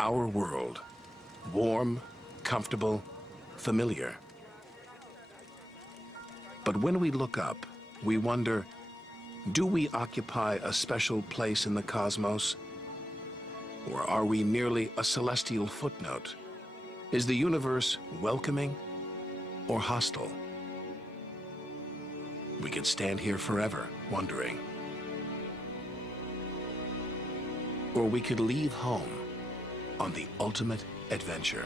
Our world, warm, comfortable, familiar. But when we look up, we wonder, do we occupy a special place in the cosmos? Or are we merely a celestial footnote? Is the universe welcoming or hostile? We could stand here forever wondering. Or we could leave home on the ultimate adventure.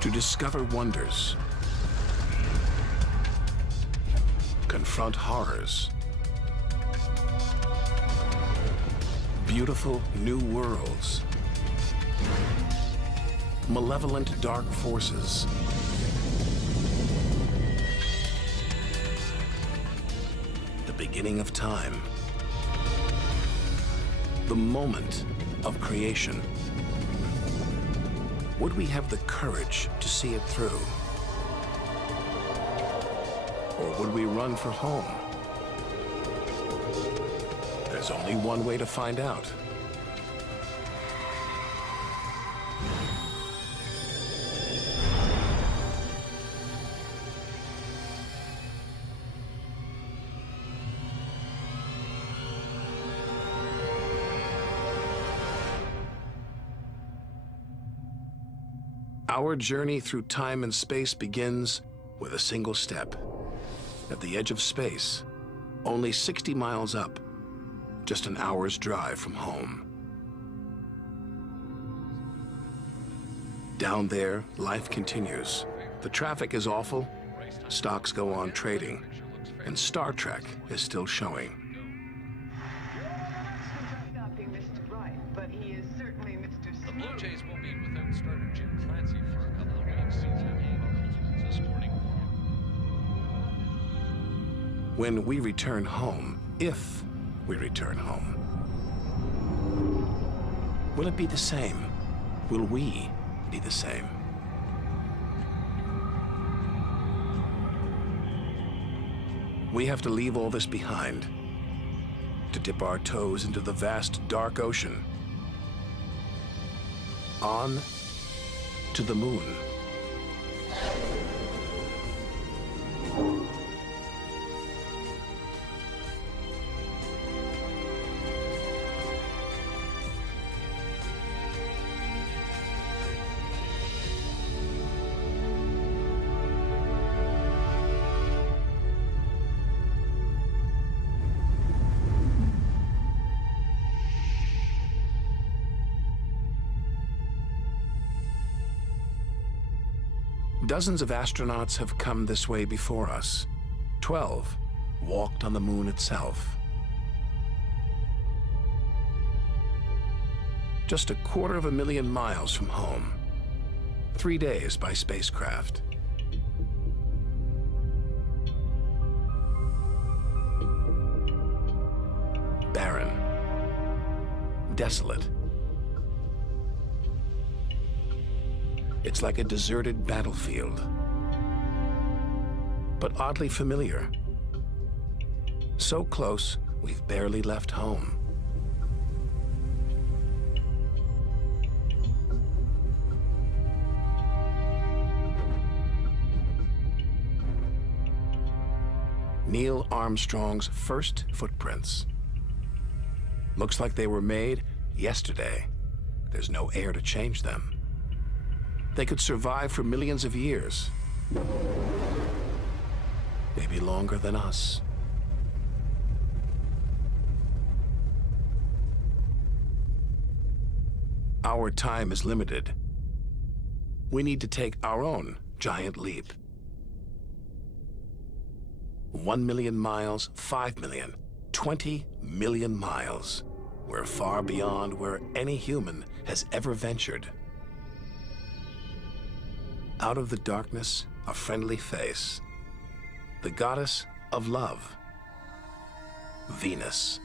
To discover wonders, confront horrors, beautiful new worlds, malevolent dark forces, the beginning of time, the moment of creation. Would we have the courage to see it through? Or would we run for home? There's only one way to find out. Our journey through time and space begins with a single step. At the edge of space, only 60 miles up, just an hour's drive from home. Down there, life continues. The traffic is awful, stocks go on trading, and Star Trek is still showing. The Blue Jays will be without starter Jim Clancy for a couple of weeks. This morning. When we return home, if we return home, will it be the same? Will we be the same? We have to leave all this behind, to dip our toes into the vast dark ocean. On to the moon. Dozens of astronauts have come this way before us. 12 walked on the moon itself. Just 250,000 miles from home. 3 days by spacecraft. Barren. Desolate. It's like a deserted battlefield, but oddly familiar. So close, we've barely left home. Neil Armstrong's first footprints. Looks like they were made yesterday. There's no air to change them. They could survive for millions of years. Maybe longer than us. Our time is limited. We need to take our own giant leap. 1 million miles, 5 million, 20 million miles. We're far beyond where any human has ever ventured. Out of the darkness, a friendly face. The goddess of love, Venus.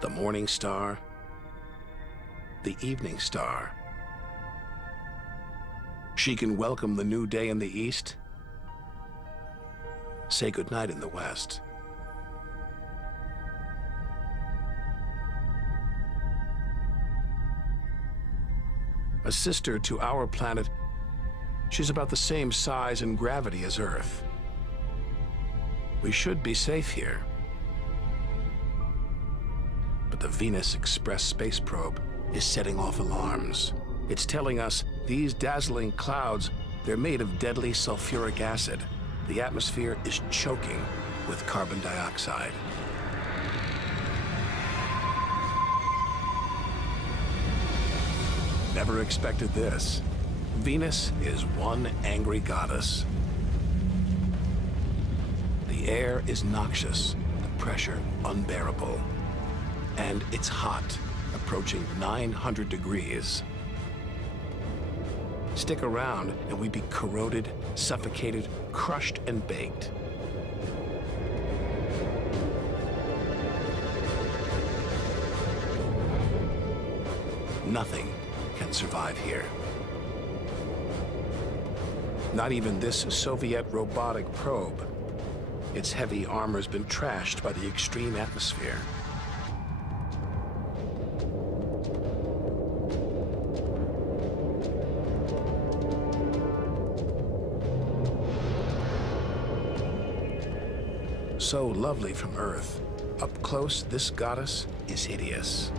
The morning star, the evening star. She can welcome the new day in the east, say goodnight in the west. A sister to our planet, she's about the same size and gravity as Earth. We should be safe here. But the Venus Express space probe is setting off alarms. It's telling us these dazzling clouds, they're made of deadly sulfuric acid. The atmosphere is choking with carbon dioxide. Never expected this. Venus is one angry goddess. The air is noxious, the pressure unbearable. And it's hot, approaching 900 degrees. Stick around and we'd be corroded, suffocated, crushed, and baked. Nothing can survive here. Not even this Soviet robotic probe. Its heavy armor's been trashed by the extreme atmosphere. So lovely from Earth, up close, this goddess is hideous.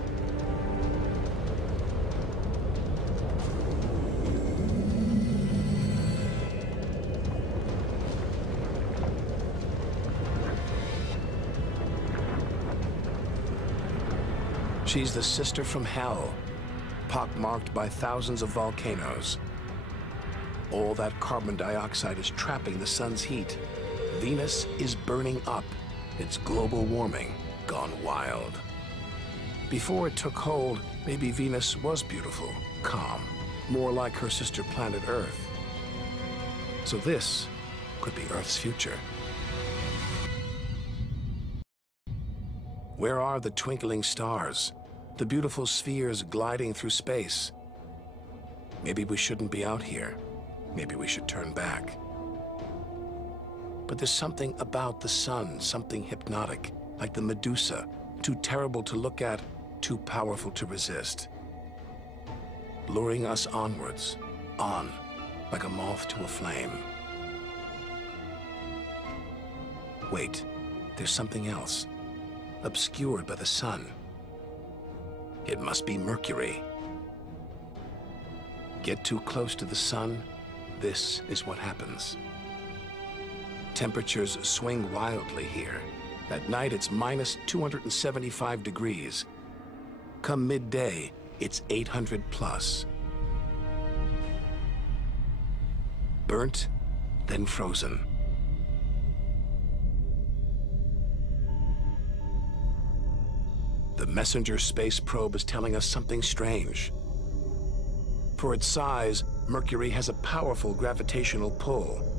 She's the sister from hell, pockmarked by thousands of volcanoes. All that carbon dioxide is trapping the sun's heat. Venus is burning up. It's global warming gone wild. Before it took hold, maybe Venus was beautiful, calm, more like her sister planet Earth. So this could be Earth's future. Where are the twinkling stars? The beautiful spheres gliding through space? Maybe we shouldn't be out here. Maybe we should turn back. But there's something about the sun, something hypnotic, like the Medusa, too terrible to look at, too powerful to resist. Luring us onwards, on, like a moth to a flame. Wait, there's something else, obscured by the sun. It must be Mercury. Get too close to the sun, this is what happens. Temperatures swing wildly here. At night, it's minus 275 degrees. Come midday, it's 800 plus. Burnt, then frozen. The Messenger space probe is telling us something strange. For its size, Mercury has a powerful gravitational pull.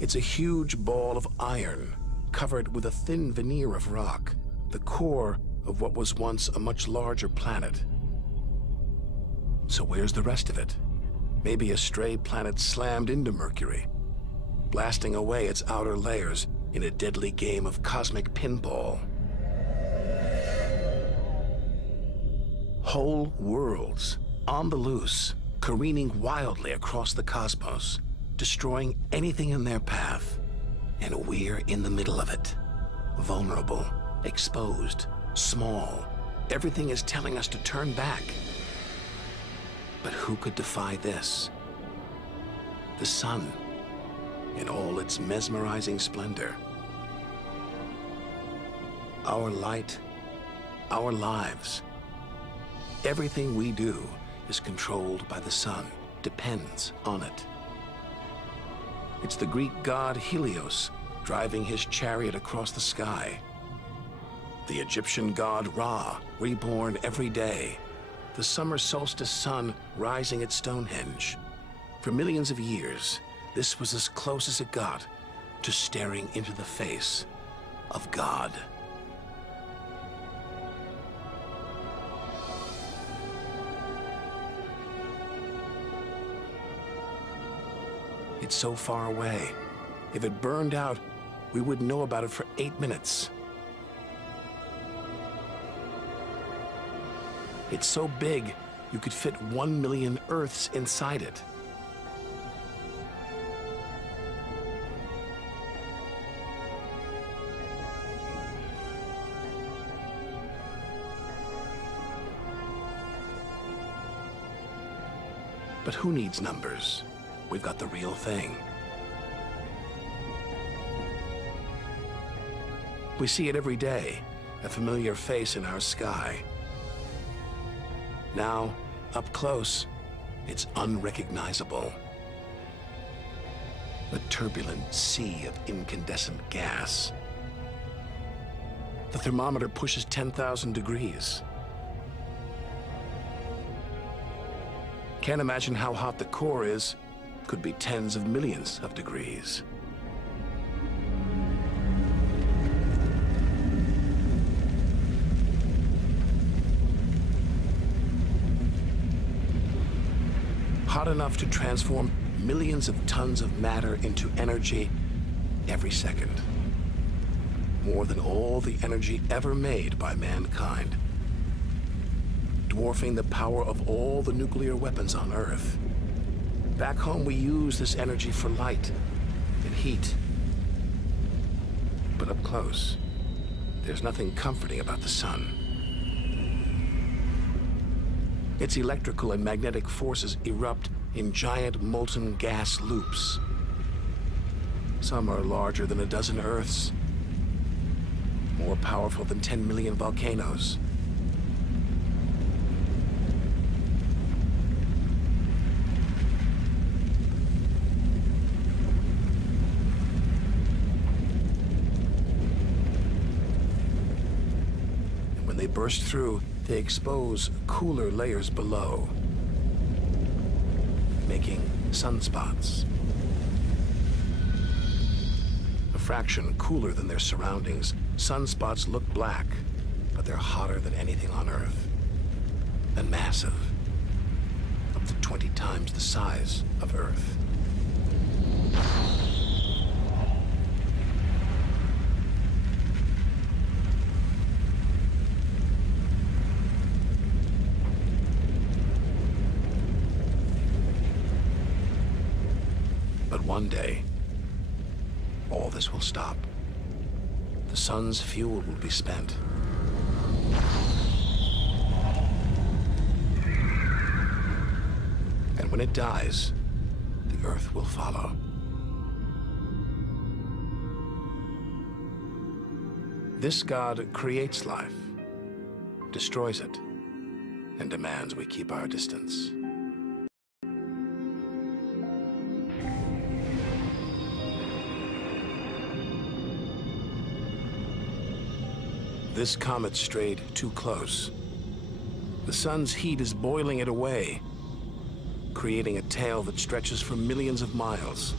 It's a huge ball of iron, covered with a thin veneer of rock, the core of what was once a much larger planet. So where's the rest of it? Maybe a stray planet slammed into Mercury, blasting away its outer layers in a deadly game of cosmic pinball. Whole worlds, on the loose, careening wildly across the cosmos, destroying anything in their path. And we're in the middle of it. Vulnerable, exposed, small. Everything is telling us to turn back. But who could defy this? The sun, in all its mesmerizing splendor. Our light, our lives. Everything we do is controlled by the sun, depends on it. It's the Greek god Helios driving his chariot across the sky. The Egyptian god Ra, reborn every day. The summer solstice sun rising at Stonehenge. For millions of years, this was as close as it got to staring into the face of God. It's so far away. If it burned out, we wouldn't know about it for 8 minutes. It's so big, you could fit 1 million Earths inside it. But who needs numbers? We've got the real thing. We see it every day, a familiar face in our sky. Now, up close, it's unrecognizable. A turbulent sea of incandescent gas. The thermometer pushes 10,000 degrees. Can't imagine how hot the core is. Could be tens of millions of degrees. Hot enough to transform millions of tons of matter into energy every second. More than all the energy ever made by mankind. Dwarfing the power of all the nuclear weapons on Earth. Back home, we use this energy for light and heat. But up close, there's nothing comforting about the sun. Its electrical and magnetic forces erupt in giant molten gas loops. Some are larger than a dozen Earths, more powerful than 10 million volcanoes. And when they burst through, they expose cooler layers below, making sunspots. A fraction cooler than their surroundings, sunspots look black, but they're hotter than anything on Earth. And massive, up to 20 times the size of Earth. But one day, all this will stop. The sun's fuel will be spent. And when it dies, the Earth will follow. This God creates life, destroys it, and demands we keep our distance. This comet strayed too close. The sun's heat is boiling it away, creating a tail that stretches for millions of miles.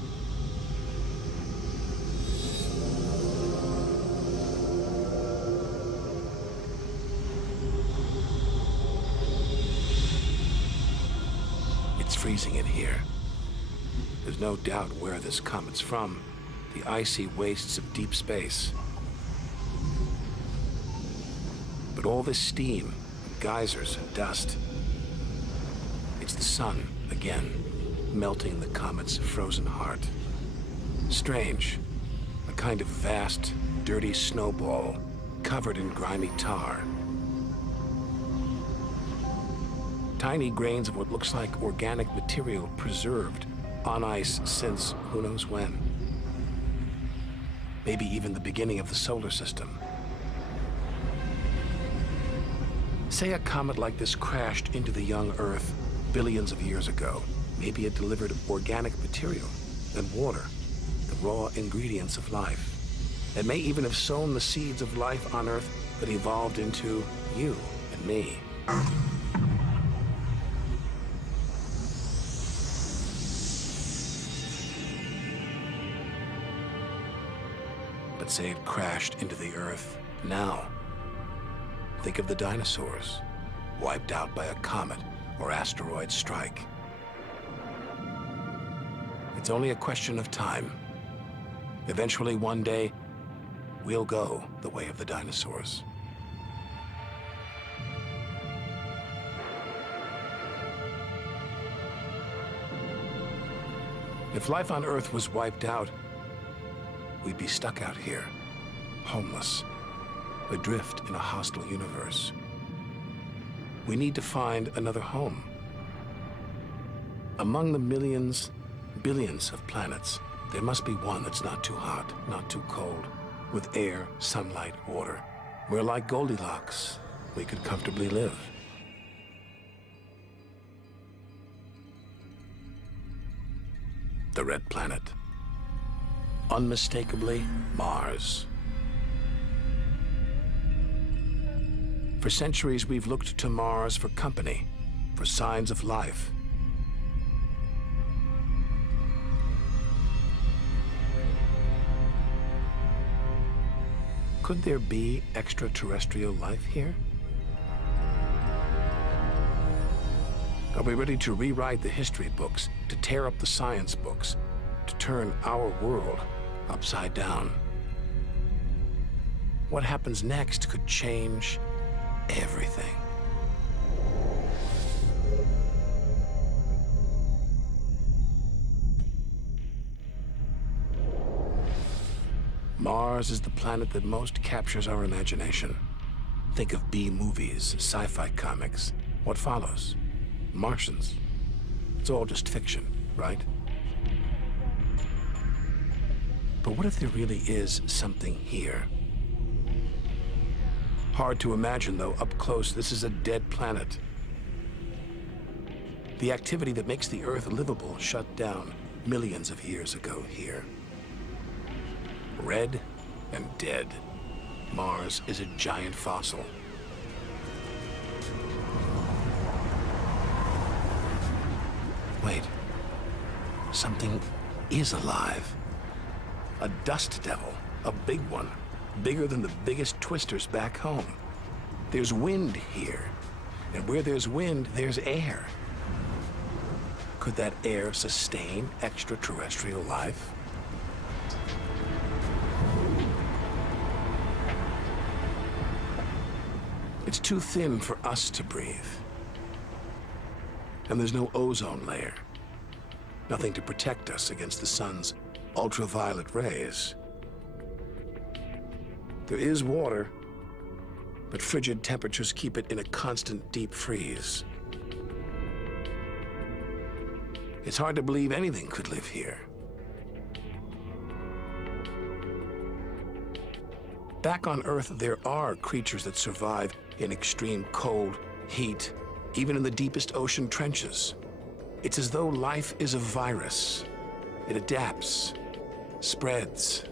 It's freezing in here. There's no doubt where this comet's from, the icy wastes of deep space. But all this steam, geysers and dust, it's the sun again, melting the comet's frozen heart. Strange, a kind of vast, dirty snowball covered in grimy tar. Tiny grains of what looks like organic material preserved on ice since who knows when. Maybe even the beginning of the solar system. Say a comet like this crashed into the young Earth billions of years ago. Maybe it delivered organic material and water, the raw ingredients of life. It may even have sown the seeds of life on Earth that evolved into you and me. But say it crashed into the Earth now. Think of the dinosaurs, wiped out by a comet or asteroid strike. It's only a question of time. Eventually, one day, we'll go the way of the dinosaurs. If life on Earth was wiped out, we'd be stuck out here, homeless, adrift in a hostile universe. We need to find another home. Among the millions, billions of planets, there must be one that's not too hot, not too cold, with air, sunlight, water, where, like Goldilocks, we could comfortably live. The red planet. Unmistakably, Mars. For centuries, we've looked to Mars for company, for signs of life. Could there be extraterrestrial life here? Are we ready to rewrite the history books, to tear up the science books, to turn our world upside down? What happens next could change everything. Mars is the planet that most captures our imagination. Think of B-movies, sci-fi comics. What follows? Martians. It's all just fiction, right? But what if there really is something here? Hard to imagine, though, up close. This is a dead planet. The activity that makes the Earth livable shut down millions of years ago here. Red and dead. Mars is a giant fossil. Wait. Something is alive. A dust devil. A big one. Bigger than the biggest twisters back home. There's wind here. And where there's wind, there's air. Could that air sustain extraterrestrial life? It's too thin for us to breathe. And there's no ozone layer. Nothing to protect us against the sun's ultraviolet rays. There is water, but frigid temperatures keep it in a constant deep freeze. It's hard to believe anything could live here. Back on Earth, there are creatures that survive in extreme cold, heat, even in the deepest ocean trenches. It's as though life is a virus. It adapts, spreads.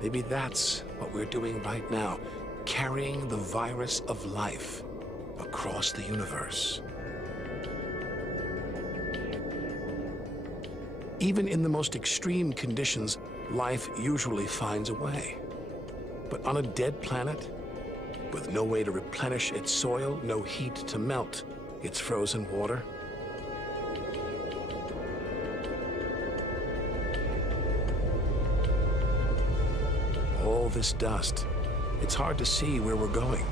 Maybe that's what we're doing right now, carrying the virus of life across the universe. Even in the most extreme conditions, life usually finds a way. But on a dead planet, with no way to replenish its soil, no heat to melt its frozen water, all this dust, it's hard to see where we're going.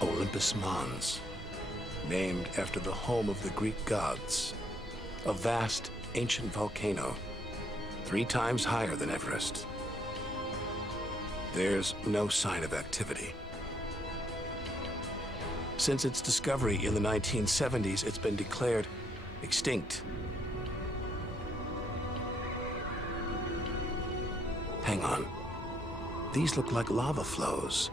Olympus Mons, named after the home of the Greek gods, a vast ancient volcano, 3 times higher than Everest. There's no sign of activity. Since its discovery in the 1970s, it's been declared extinct. Hang on. These look like lava flows,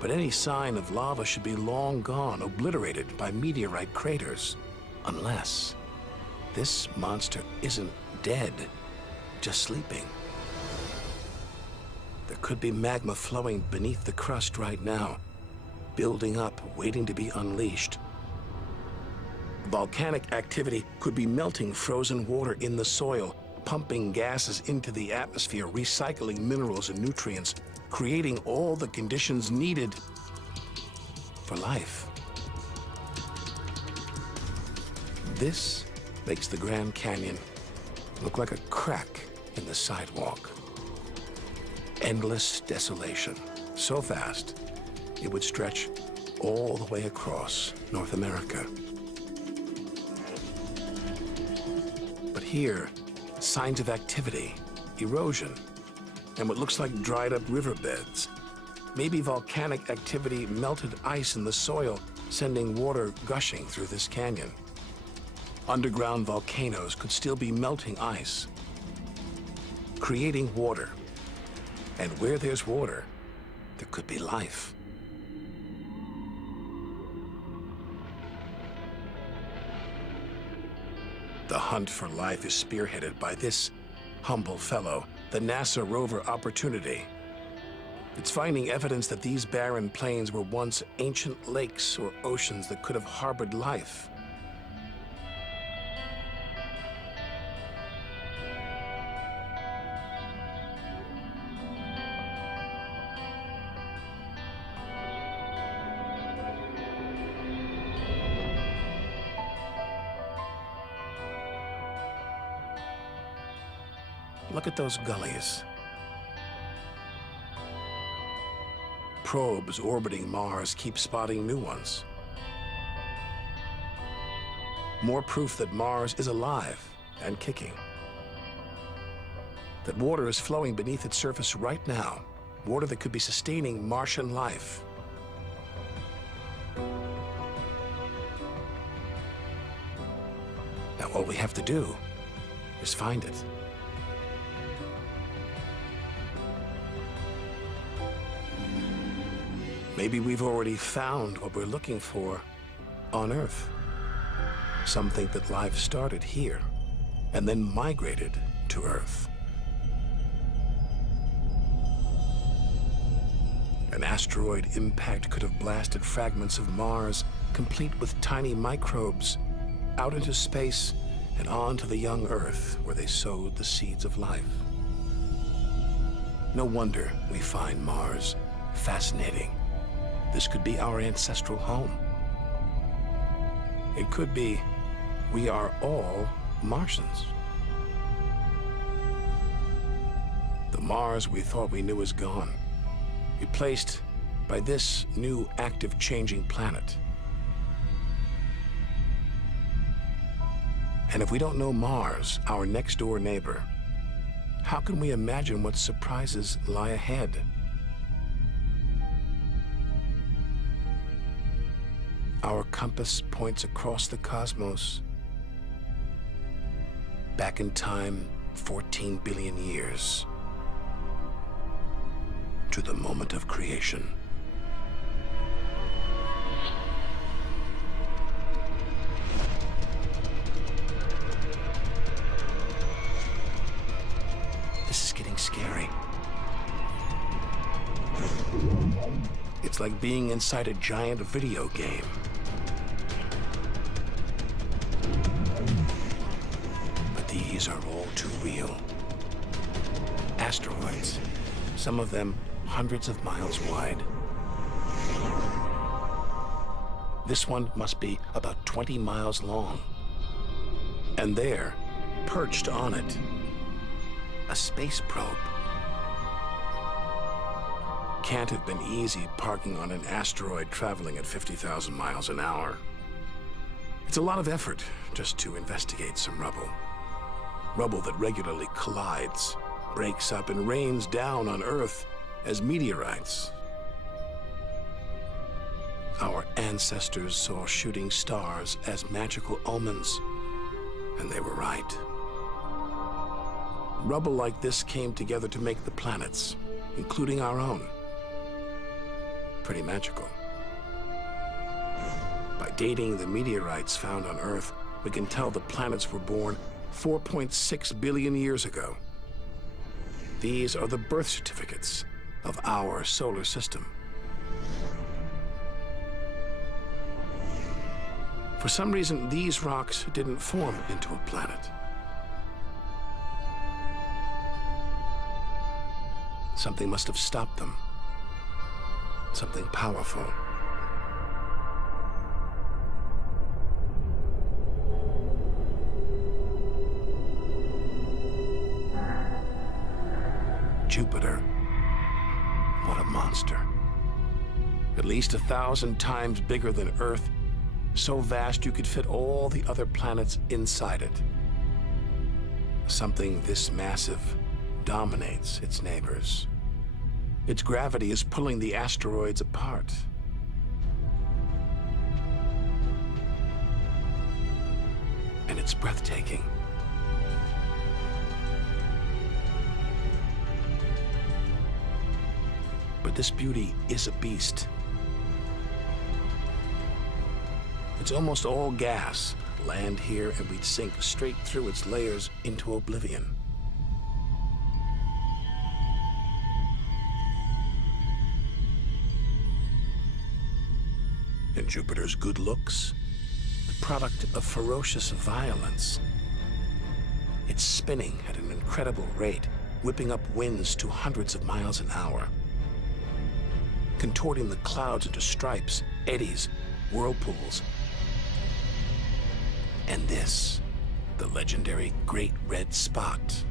but any sign of lava should be long gone, obliterated by meteorite craters. Unless this monster isn't dead, just sleeping. There could be magma flowing beneath the crust right now, building up, waiting to be unleashed. Volcanic activity could be melting frozen water in the soil, pumping gases into the atmosphere, recycling minerals and nutrients, creating all the conditions needed for life. This makes the Grand Canyon look like a crack in the sidewalk. Endless desolation, so vast it would stretch all the way across North America. But here, signs of activity, erosion, and what looks like dried up riverbeds. Maybe volcanic activity melted ice in the soil, sending water gushing through this canyon. Underground volcanoes could still be melting ice, creating water. And where there's water, there could be life. The hunt for life is spearheaded by this humble fellow, the NASA rover Opportunity. It's finding evidence that these barren plains were once ancient lakes or oceans that could have harbored life. Look at those gullies. Probes orbiting Mars keep spotting new ones. More proof that Mars is alive and kicking. That water is flowing beneath its surface right now. Water that could be sustaining Martian life. Now all we have to do is find it. Maybe we've already found what we're looking for on Earth. Some think that life started here and then migrated to Earth. An asteroid impact could have blasted fragments of Mars, complete with tiny microbes, out into space and on to the young Earth, where they sowed the seeds of life. No wonder we find Mars fascinating. This could be our ancestral home. It could be we are all Martians. The Mars we thought we knew is gone, replaced by this new active changing planet. And if we don't know Mars, our next door neighbor, how can we imagine what surprises lie ahead? Our compass points across the cosmos, back in time 14 billion years, to the moment of creation. This is getting scary. It's like being inside a giant video game. These are all too real. Asteroids, some of them hundreds of miles wide. This one must be about 20 miles long. And there, perched on it, a space probe. Can't have been easy parking on an asteroid traveling at 50,000 miles an hour. It's a lot of effort just to investigate some rubble. Rubble that regularly collides, breaks up, and rains down on Earth as meteorites. Our ancestors saw shooting stars as magical omens, and they were right. Rubble like this came together to make the planets, including our own. Pretty magical. By dating the meteorites found on Earth, we can tell the planets were born 4.6 billion years ago. These are the birth certificates of our solar system. For some reason, these rocks didn't form into a planet. Something must have stopped them. Something powerful. Jupiter. What a monster. At least 1,000 times bigger than Earth, so vast you could fit all the other planets inside it. Something this massive dominates its neighbors. Its gravity is pulling the asteroids apart. And it's breathtaking. But this beauty is a beast. It's almost all gas. Land here and we'd sink straight through its layers into oblivion. And Jupiter's good looks, the product of ferocious violence. It's spinning at an incredible rate, whipping up winds to hundreds of miles an hour, contorting the clouds into stripes, eddies, whirlpools. And this, the legendary Great Red Spot.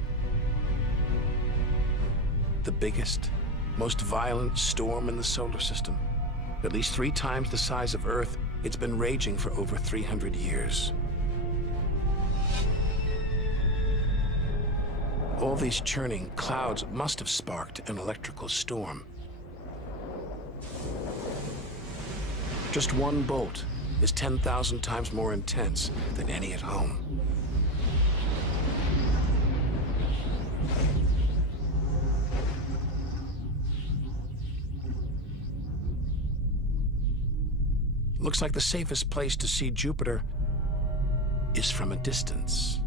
The biggest, most violent storm in the solar system. At least 3 times the size of Earth, it's been raging for over 300 years. All these churning clouds must have sparked an electrical storm. Just one bolt is 10,000 times more intense than any at home. Looks like the safest place to see Jupiter is from a distance.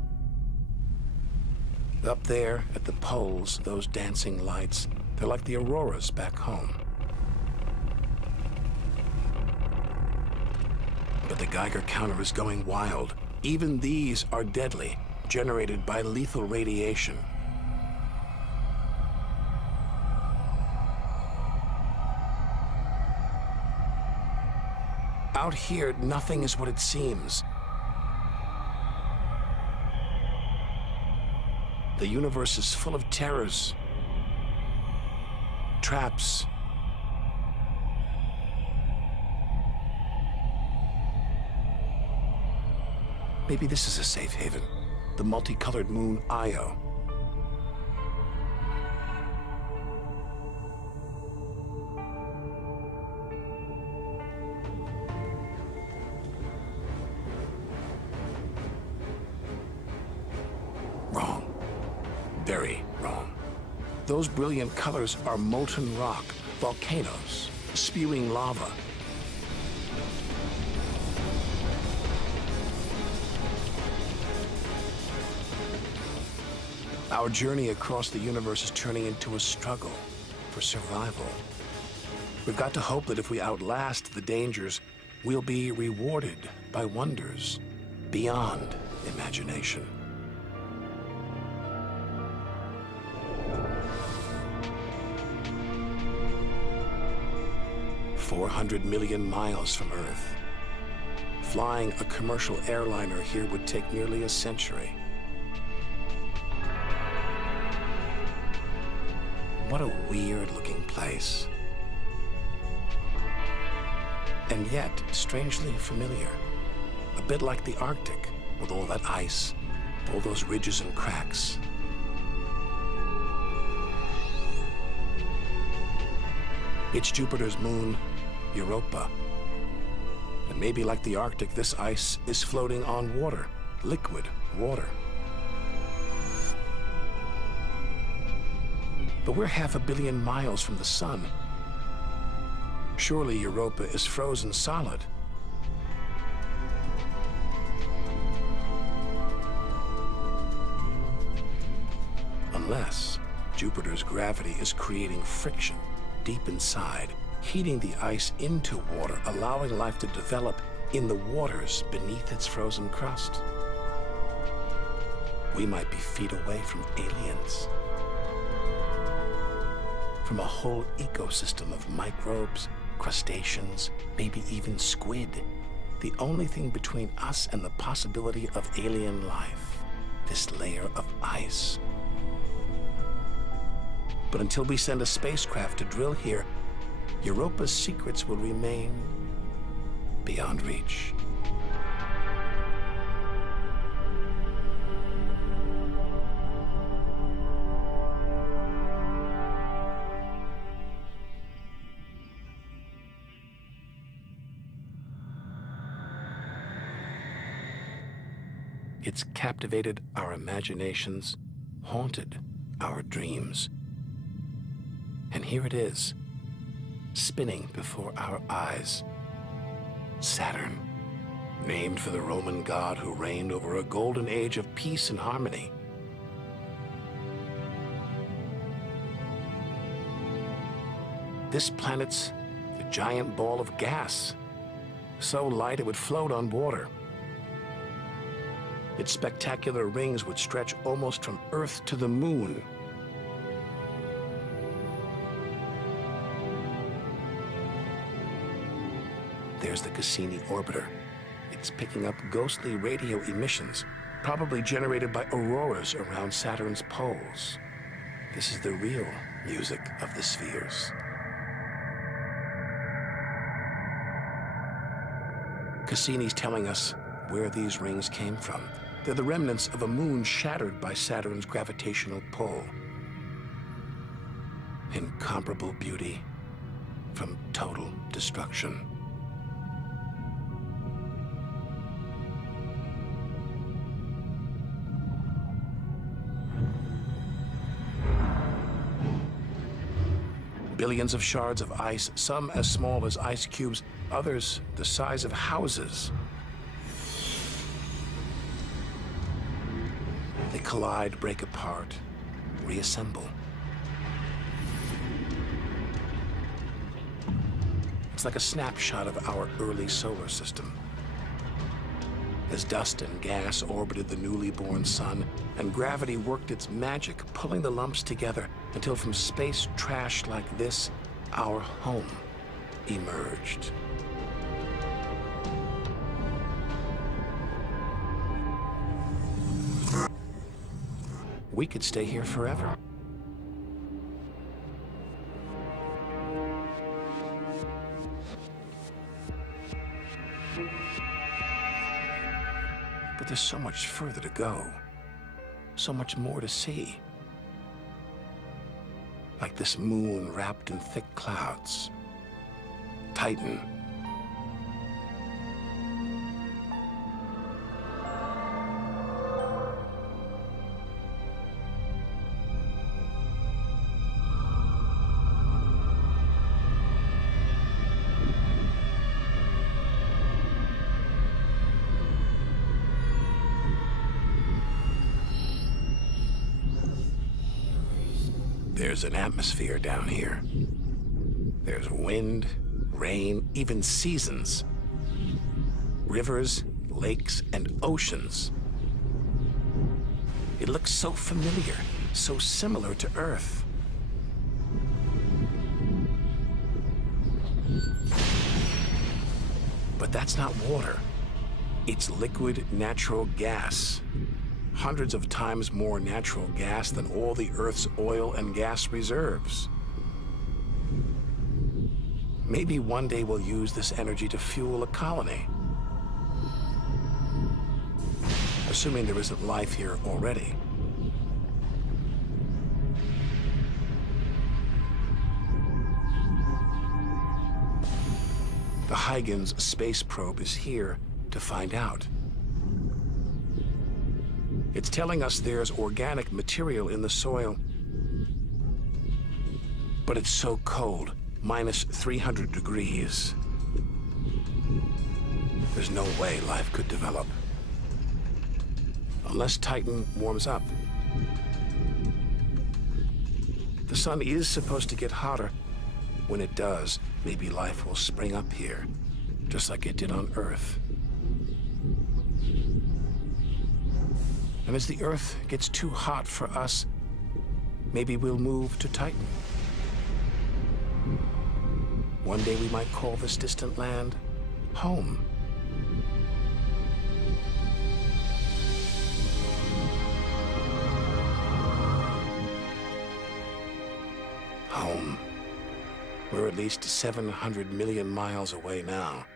Up there at the poles, those dancing lights, they're like the auroras back home. But the Geiger counter is going wild. Even these are deadly, generated by lethal radiation. Out here, nothing is what it seems. The universe is full of terrors, traps, maybe this is a safe haven, the multicolored moon Io. Wrong. Very wrong. Those brilliant colors are molten rock, volcanoes, spewing lava. Our journey across the universe is turning into a struggle for survival. We've got to hope that if we outlast the dangers, we'll be rewarded by wonders beyond imagination. "400 million miles from Earth. Flying a commercial airliner here would take nearly a century. What a weird-looking place. And yet, strangely familiar. A bit like the Arctic, with all that ice, all those ridges and cracks. It's Jupiter's moon, Europa. And maybe like the Arctic, this ice is floating on water, liquid water. But we're 500 million miles from the sun. Surely Europa is frozen solid. Unless Jupiter's gravity is creating friction deep inside, heating the ice into water, allowing life to develop in the waters beneath its frozen crust. We might be feet away from aliens. from a whole ecosystem of microbes, crustaceans, maybe even squid. The only thing between us and the possibility of alien life, this layer of ice. But until we send a spacecraft to drill here, Europa's secrets will remain beyond reach. It's captivated our imaginations, haunted our dreams. And here it is, spinning before our eyes. Saturn, named for the Roman god who reigned over a golden age of peace and harmony. This planet's a giant ball of gas, so light it would float on water. Its spectacular rings would stretch almost from Earth to the moon. There's the Cassini orbiter. It's picking up ghostly radio emissions, probably generated by auroras around Saturn's poles. This is the real music of the spheres. Cassini's telling us where these rings came from. They're the remnants of a moon shattered by Saturn's gravitational pull. Incomparable beauty from total destruction. Billions of shards of ice, some as small as ice cubes, others the size of houses. They collide, break apart, reassemble. It's like a snapshot of our early solar system. As dust and gas orbited the newly born sun, and gravity worked its magic, pulling the lumps together until from space trash like this, our home emerged. We could stay here forever. But there's so much further to go, so much more to see. Like this moon wrapped in thick clouds. Titan. There's an atmosphere down here. There's wind, rain, even seasons. Rivers, lakes, and oceans. It looks so familiar, so similar to Earth. But that's not water. It's liquid natural gas. Hundreds of times more natural gas than all the Earth's oil and gas reserves. Maybe one day we'll use this energy to fuel a colony. Assuming there isn't life here already. The Huygens space probe is here to find out. It's telling us there's organic material in the soil. But it's so cold, minus 300 degrees. There's no way life could develop. Unless Titan warms up. The sun is supposed to get hotter. When it does, maybe life will spring up here, just like it did on Earth. And as the Earth gets too hot for us, maybe we'll move to Titan. One day we might call this distant land home. Home. We're at least 700 million miles away now.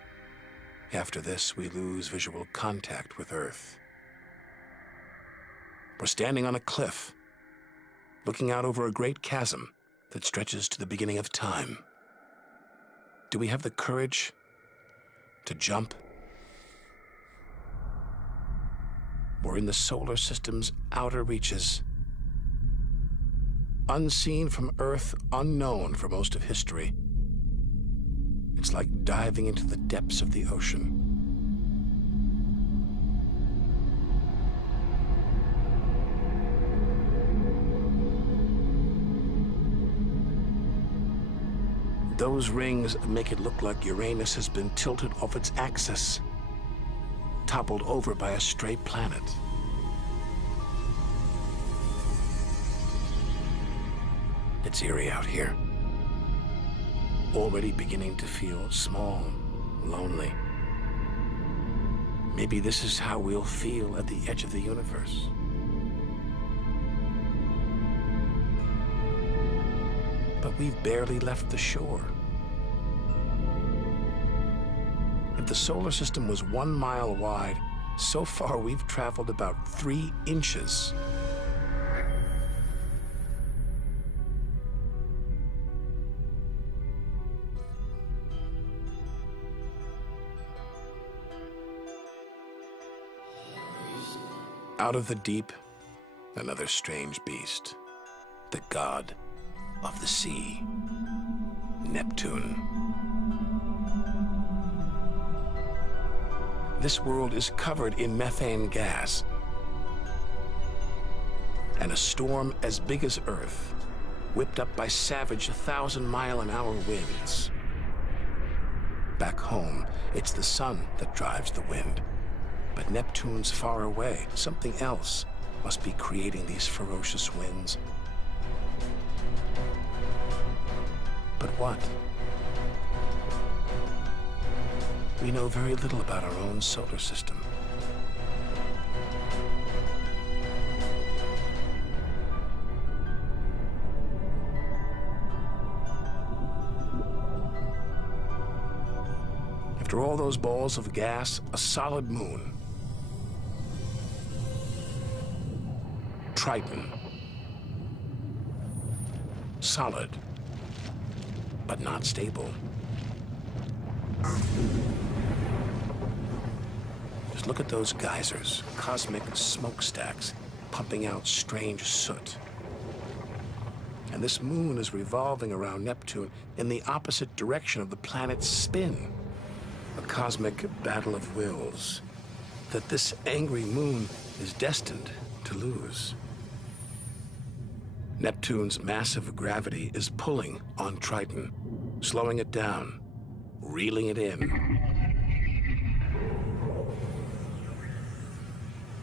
After this, we lose visual contact with Earth. We're standing on a cliff, looking out over a great chasm that stretches to the beginning of time. Do we have the courage to jump? We're in the solar system's outer reaches. Unseen from Earth, unknown for most of history. It's like diving into the depths of the ocean. Those rings make it look like Uranus has been tilted off its axis, toppled over by a stray planet. It's eerie out here. Already beginning to feel small, lonely. Maybe this is how we'll feel at the edge of the universe. But we've barely left the shore. If the solar system was 1 mile wide, so far we've traveled about 3 inches. Out of the deep, another strange beast, the god of the sea, Neptune. This world is covered in methane gas, and a storm as big as Earth, whipped up by savage 1,000-mile-an-hour winds. Back home, it's the sun that drives the wind. But Neptune's far away. Something else must be creating these ferocious winds. But what? We know very little about our own solar system. After all those balls of gas, a solid moon. Triton. Solid, but not stable. Just look at those geysers, cosmic smokestacks, pumping out strange soot. And this moon is revolving around Neptune in the opposite direction of the planet's spin. A cosmic battle of wills that this angry moon is destined to lose. Neptune's massive gravity is pulling on Triton, slowing it down, reeling it in.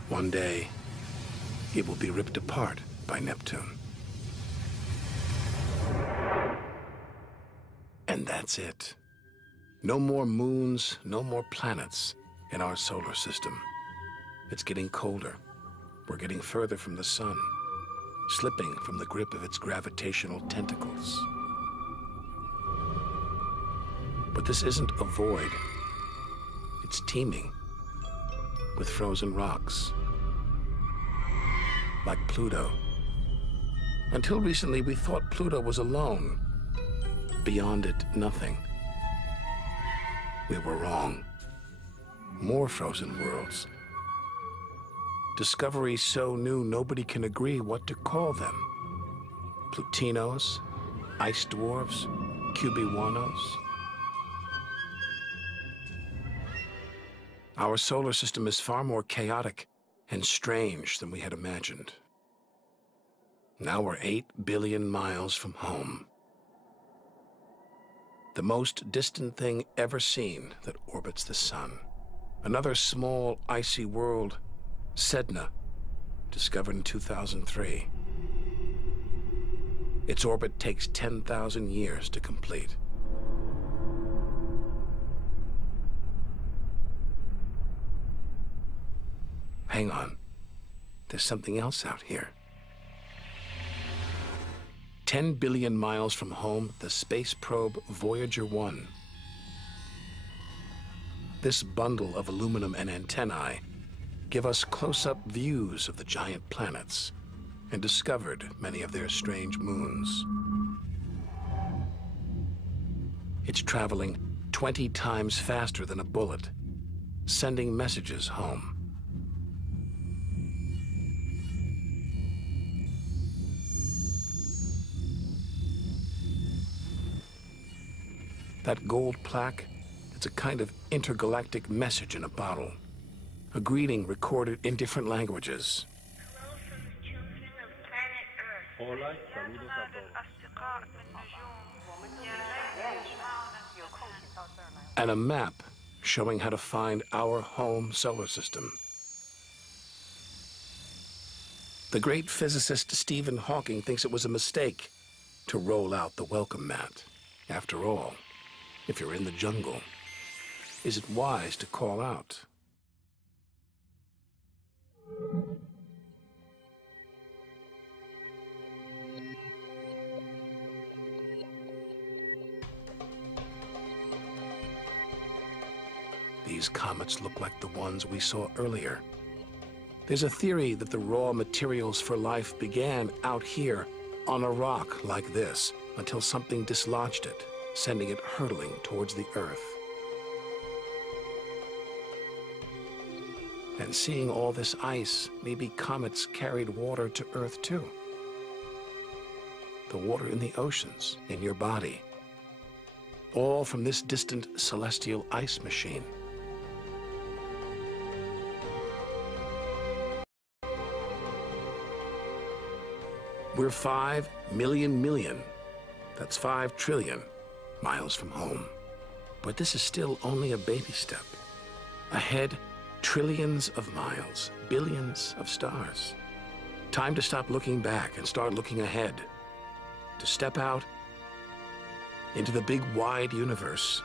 One day, it will be ripped apart by Neptune. And that's it. No more moons, no more planets in our solar system. It's getting colder. We're getting further from the sun, slipping from the grip of its gravitational tentacles. But this isn't a void. It's teeming with frozen rocks, like Pluto. Until recently, we thought Pluto was alone. Beyond it, nothing. We were wrong. More frozen worlds. Discoveries so new nobody can agree what to call them. Plutinos, ice dwarfs, cubiwanos. Our solar system is far more chaotic and strange than we had imagined. Now we're 8 billion miles from home. The most distant thing ever seen that orbits the sun. Another small, icy world, Sedna, discovered in 2003. Its orbit takes 10,000 years to complete. Hang on. There's something else out here. 10 billion miles from home, the space probe Voyager 1. This bundle of aluminum and antennae give us close-up views of the giant planets and discovered many of their strange moons. It's traveling 20 times faster than a bullet, sending messages home. That gold plaque, it's a kind of intergalactic message in a bottle. A greeting recorded in different languages. Hello from the children of planet Earth. And a map showing how to find our home solar system. The great physicist Stephen Hawking thinks it was a mistake to roll out the welcome mat. After all, if you're in the jungle, is it wise to call out? These comets look like the ones we saw earlier. There's a theory that the raw materials for life began out here on a rock like this until something dislodged it, sending it hurtling towards the Earth. And seeing all this ice, maybe comets carried water to Earth too. The water in the oceans, in your body. All from this distant celestial ice machine. We're 5 million, that's 5 trillion miles from home. But this is still only a baby step. Ahead, trillions of miles, billions of stars. Time to stop looking back and start looking ahead. To step out into the big, wide universe.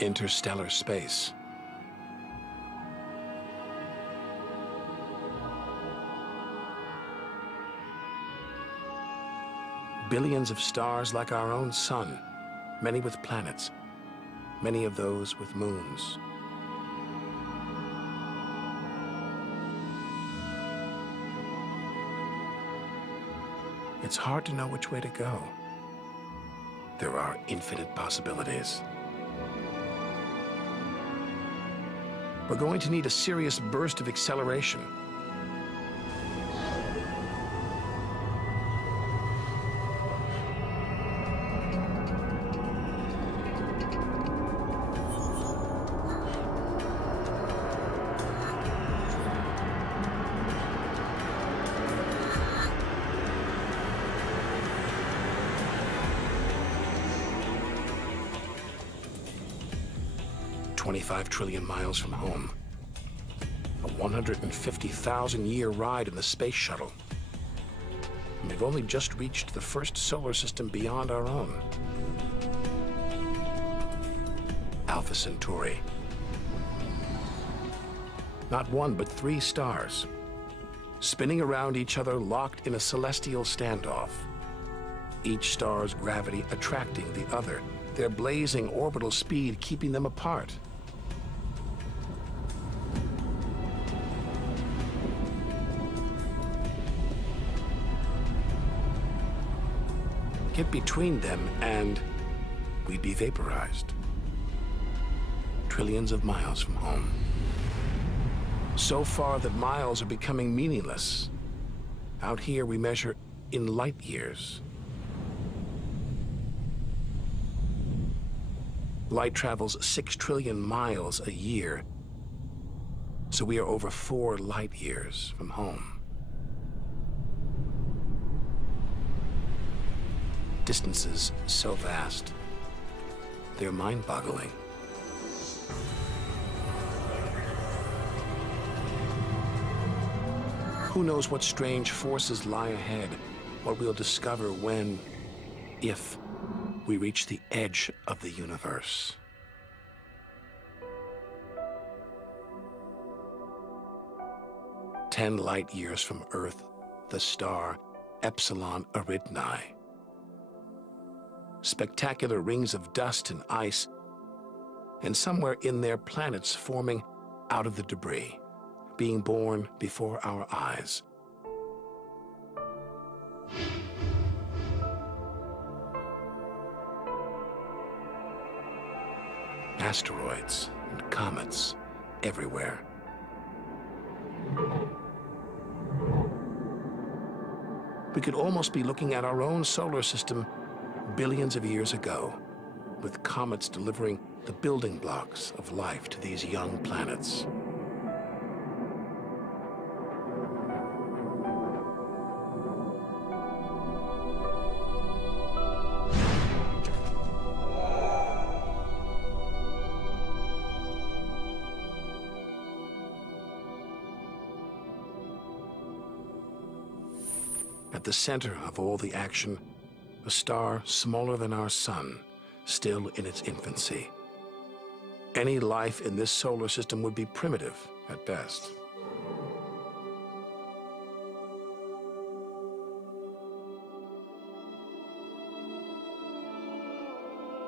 Interstellar space. Billions of stars like our own sun, many with planets, many of those with moons. It's hard to know which way to go. There are infinite possibilities. We're going to need a serious burst of acceleration. $25 trillion miles from home. A 150,000-year ride in the space shuttle. And we've only just reached the first solar system beyond our own. Alpha Centauri. Not one, but 3 stars. Spinning around each other, locked in a celestial standoff. Each star's gravity attracting the other, their blazing orbital speed keeping them apart. Get between them and we'd be vaporized. Trillions of miles from home. So far that miles are becoming meaningless. Out here we measure in light years. Light travels 6 trillion miles a year, so we are over 4 light years from home. Distances so vast, they're mind-boggling. Who knows what strange forces lie ahead, what we'll discover when, if, we reach the edge of the universe. "10 light years from Earth, the star Epsilon Eridani. Spectacular rings of dust and ice, and somewhere in there planets forming out of the debris, being born before our eyes. Asteroids and comets everywhere. We could almost be looking at our own solar system billions of years ago, with comets delivering the building blocks of life to these young planets. At the center of all the action, a star smaller than our sun, still in its infancy. Any life in this solar system would be primitive at best.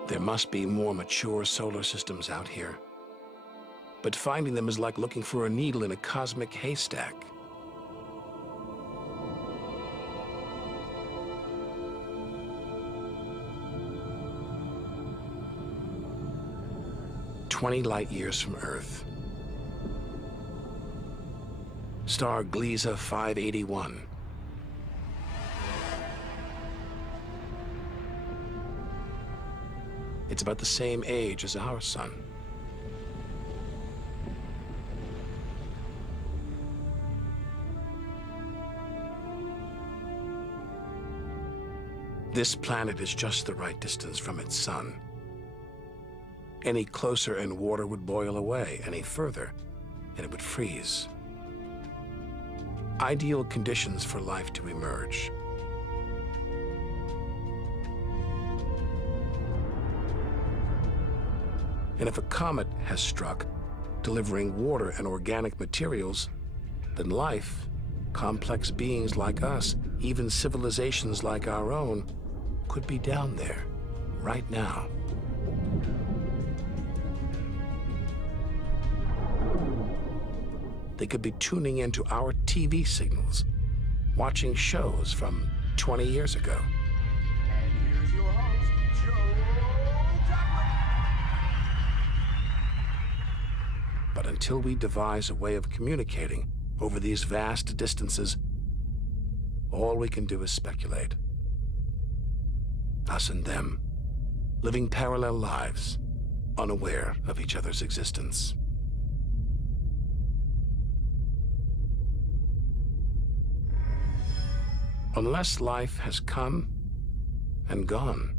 There must be more mature solar systems out here, but finding them is like looking for a needle in a cosmic haystack. "20 light years from Earth. Star Gliese 581. It's about the same age as our sun. This planet is just the right distance from its sun. Any closer and water would boil away, any further, and it would freeze. Ideal conditions for life to emerge. And if a comet has struck, delivering water and organic materials, then life, complex beings like us, even civilizations like our own, could be down there, right now. They could be tuning into our TV signals, watching shows from 20 years ago. And here's your host, Joe Dublin. But until we devise a way of communicating over these vast distances, all we can do is speculate. Us and them, living parallel lives, unaware of each other's existence. Unless life has come and gone.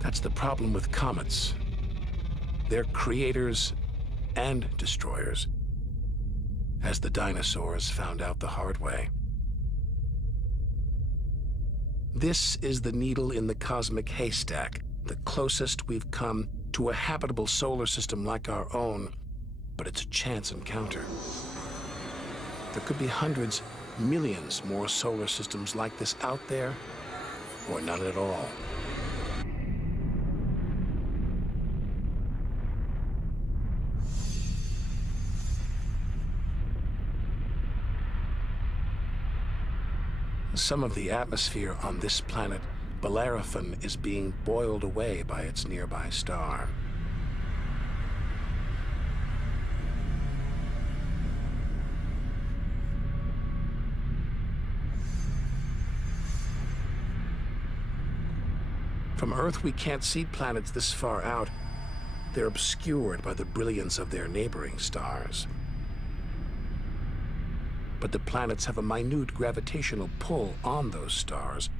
That's the problem with comets. They're creators and destroyers, as the dinosaurs found out the hard way. This is the needle in the cosmic haystack, the closest we've come to a habitable solar system like our own, but it's a chance encounter. There could be hundreds, millions more solar systems like this out there, or none at all. Some of the atmosphere on this planet, Bellerophon, is being boiled away by its nearby star. From Earth, we can't see planets this far out. They're obscured by the brilliance of their neighboring stars. But the planets have a minute gravitational pull on those stars,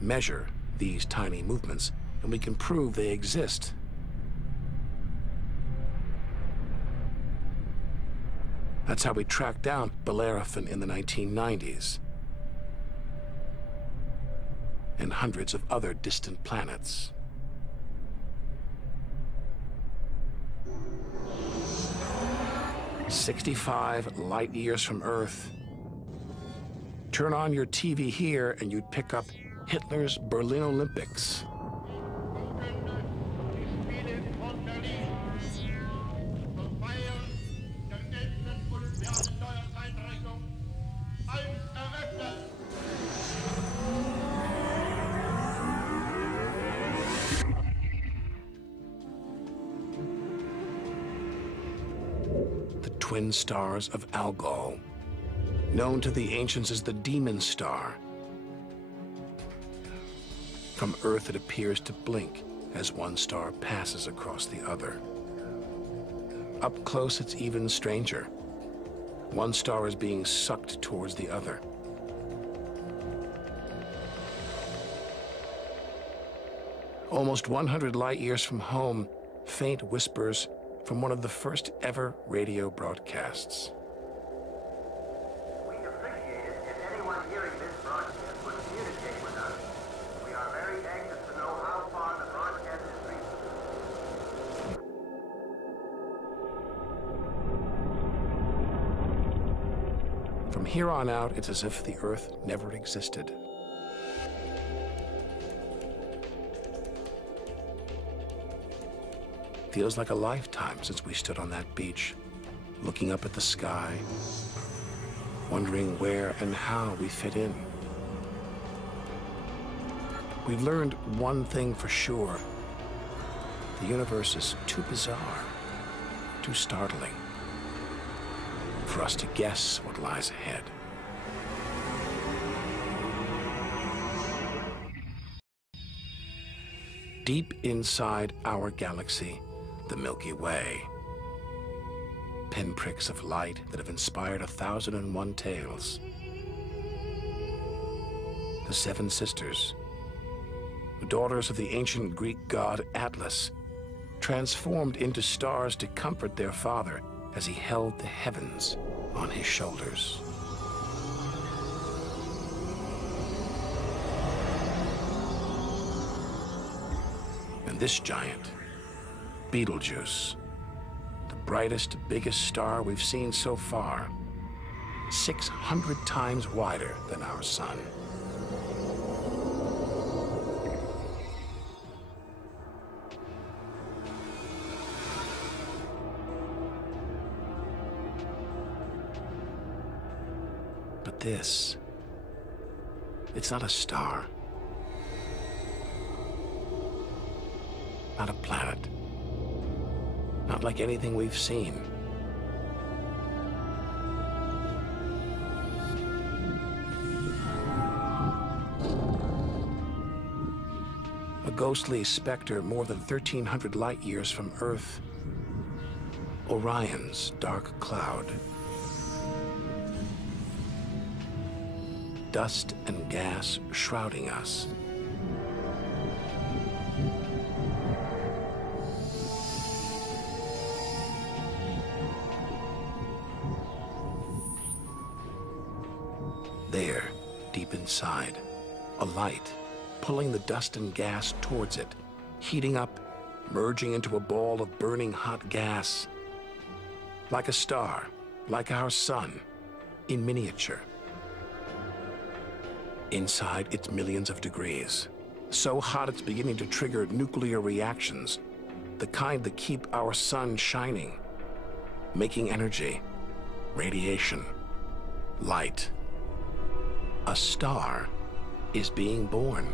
measure these tiny movements, and we can prove they exist. That's how we tracked down Bellerophon in the 1990s, and hundreds of other distant planets. "65 light years from Earth. Turn on your TV here and you'd pick up Hitler's Berlin Olympics." The twin stars of Algol, known to the ancients as the Demon Star. From Earth, it appears to blink as one star passes across the other. Up close, it's even stranger. One star is being sucked towards the other. Almost 100 light years from home, faint whispers from one of the first ever radio broadcasts. We appreciate it if anyone hearing this broadcast would communicate with us. We are very anxious to know how far the broadcast is reaching. From here on out, it's as if the Earth never existed. Feels like a lifetime since we stood on that beach, looking up at the sky, wondering where and how we fit in. We've learned one thing for sure. The universe is too bizarre, too startling, for us to guess what lies ahead. Deep inside our galaxy, the Milky Way, pinpricks of light that have inspired 1,001 tales. The Seven Sisters, the daughters of the ancient Greek god Atlas, transformed into stars to comfort their father as he held the heavens on his shoulders. And this giant, Betelgeuse, the brightest, biggest star we've seen so far, 600 times wider than our sun. But this, it's not a star, not a planet. Not like anything we've seen. A ghostly specter more than 1,300 light years from Earth. Orion's dark cloud. Dust and gas shrouding us. There, deep inside, a light, pulling the dust and gas towards it, heating up, merging into a ball of burning hot gas. Like a star, like our sun, in miniature. Inside, it's millions of degrees. So hot it's beginning to trigger nuclear reactions, the kind that keep our sun shining, making energy, radiation, light. A star is being born.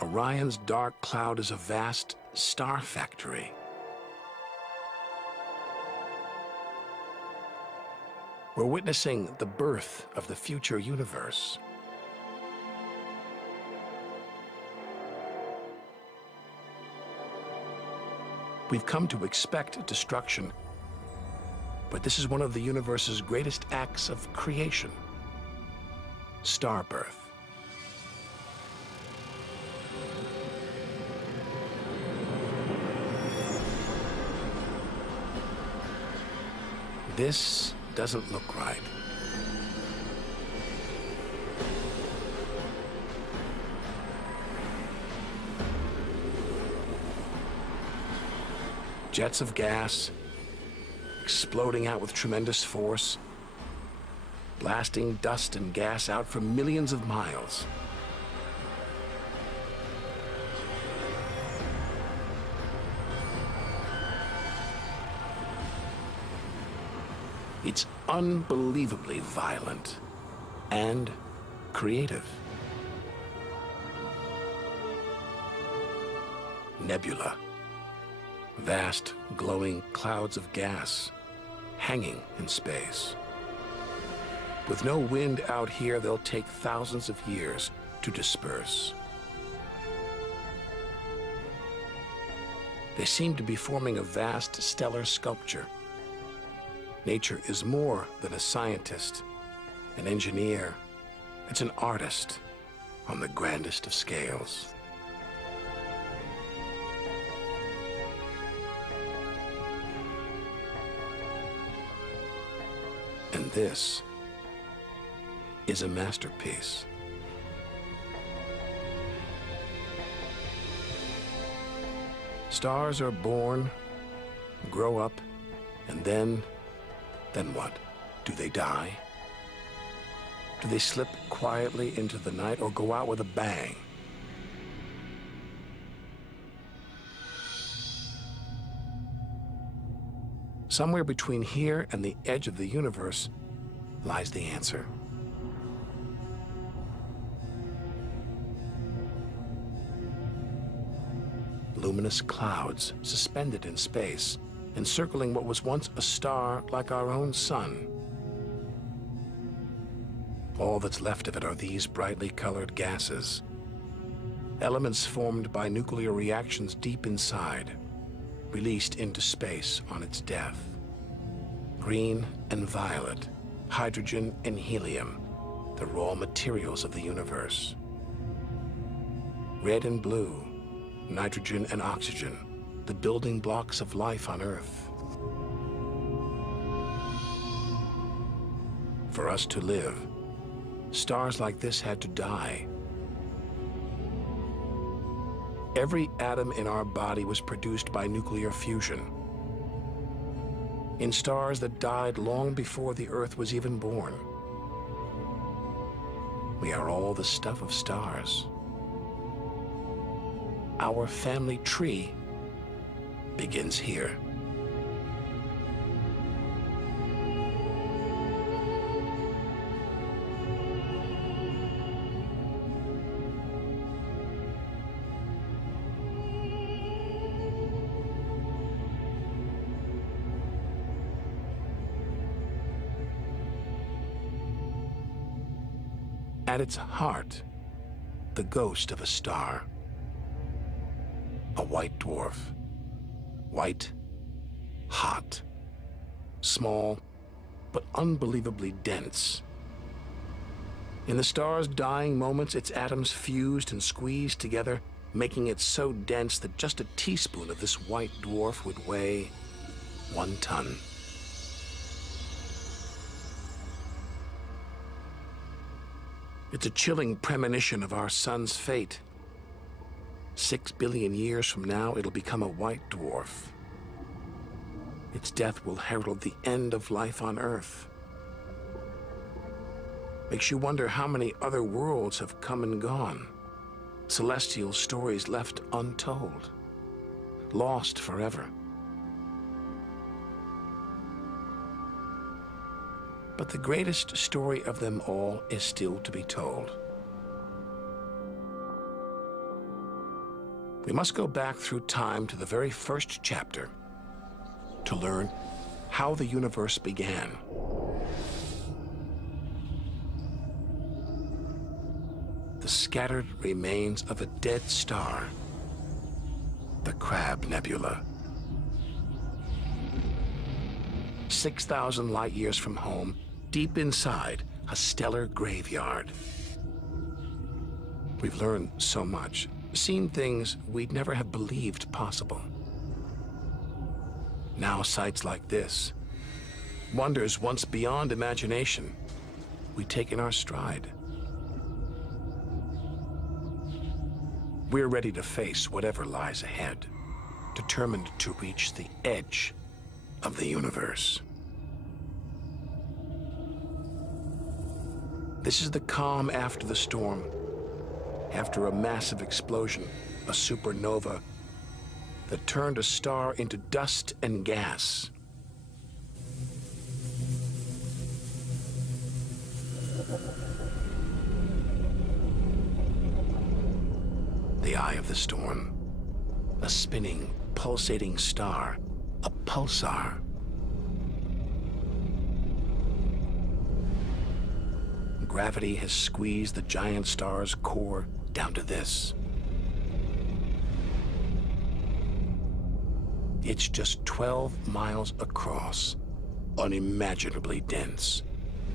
Orion's dark cloud is a vast star factory. We're witnessing the birth of the future universe. We've come to expect destruction, but this is one of the universe's greatest acts of creation: star birth. This doesn't look right. Jets of gas exploding out with tremendous force, blasting dust and gas out for millions of miles. It's unbelievably violent and creative. Nebula. Vast, glowing clouds of gas hanging in space. With no wind out here, they'll take thousands of years to disperse. They seem to be forming a vast stellar sculpture. Nature is more than a scientist, an engineer. It's an artist on the grandest of scales. And this is a masterpiece. Stars are born, grow up, and then what? Do they die? Do they slip quietly into the night or go out with a bang? Somewhere between here and the edge of the universe lies the answer. Luminous clouds suspended in space, encircling what was once a star like our own sun. All that's left of it are these brightly colored gases, elements formed by nuclear reactions deep inside, released into space on its death. Green and violet, hydrogen and helium, the raw materials of the universe. Red and blue, nitrogen and oxygen, the building blocks of life on Earth. For us to live, stars like this had to die. Every atom in our body was produced by nuclear fusion. In stars that died long before the Earth was even born. We are all the stuff of stars. Our family tree begins here. At its heart, the ghost of a star. A white dwarf. White, hot, small, but unbelievably dense. In the star's dying moments, its atoms fused and squeezed together, making it so dense that just a teaspoon of this white dwarf would weigh 1 ton. It's a chilling premonition of our sun's fate. 6 billion years from now, it'll become a white dwarf. Its death will herald the end of life on Earth. Makes you wonder how many other worlds have come and gone. Celestial stories left untold. Lost forever. But the greatest story of them all is still to be told. We must go back through time to the very first chapter to learn how the universe began. scattered remains of a dead star, the Crab Nebula. 6,000 light years from home, deep inside a stellar graveyard. We've learned so much, seen things we'd never have believed possible. Now sights like this, wonders once beyond imagination, we take in our stride. We're ready to face whatever lies ahead, determined to reach the edge of the universe. This is the calm after the storm, after a massive explosion, a supernova that turned a star into dust and gas. The eye of the storm, a spinning, pulsating star, a pulsar. Gravity has squeezed the giant star's core down to this. It's just 12 miles across, unimaginably dense.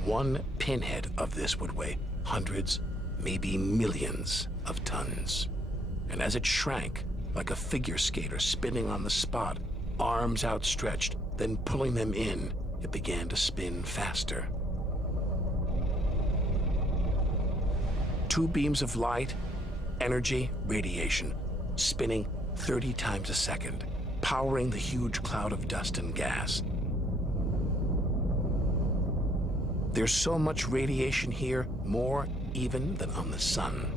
One pinhead of this would weigh hundreds, maybe millions of tons. And as it shrank, like a figure skater spinning on the spot, arms outstretched, then pulling them in, it began to spin faster. Two beams of light, energy, radiation, spinning 30 times a second, powering the huge cloud of dust and gas. There's so much radiation here, more even than on the sun.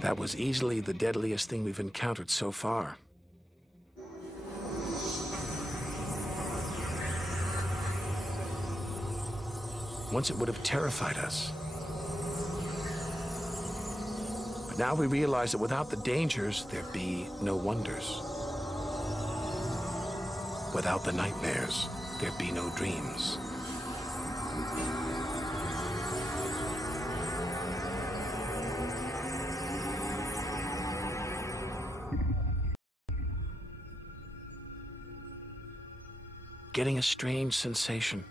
That was easily the deadliest thing we've encountered so far. Once it would have terrified us. But now we realize that without the dangers, there'd be no wonders. Without the nightmares, there'd be no dreams. Getting a strange sensation.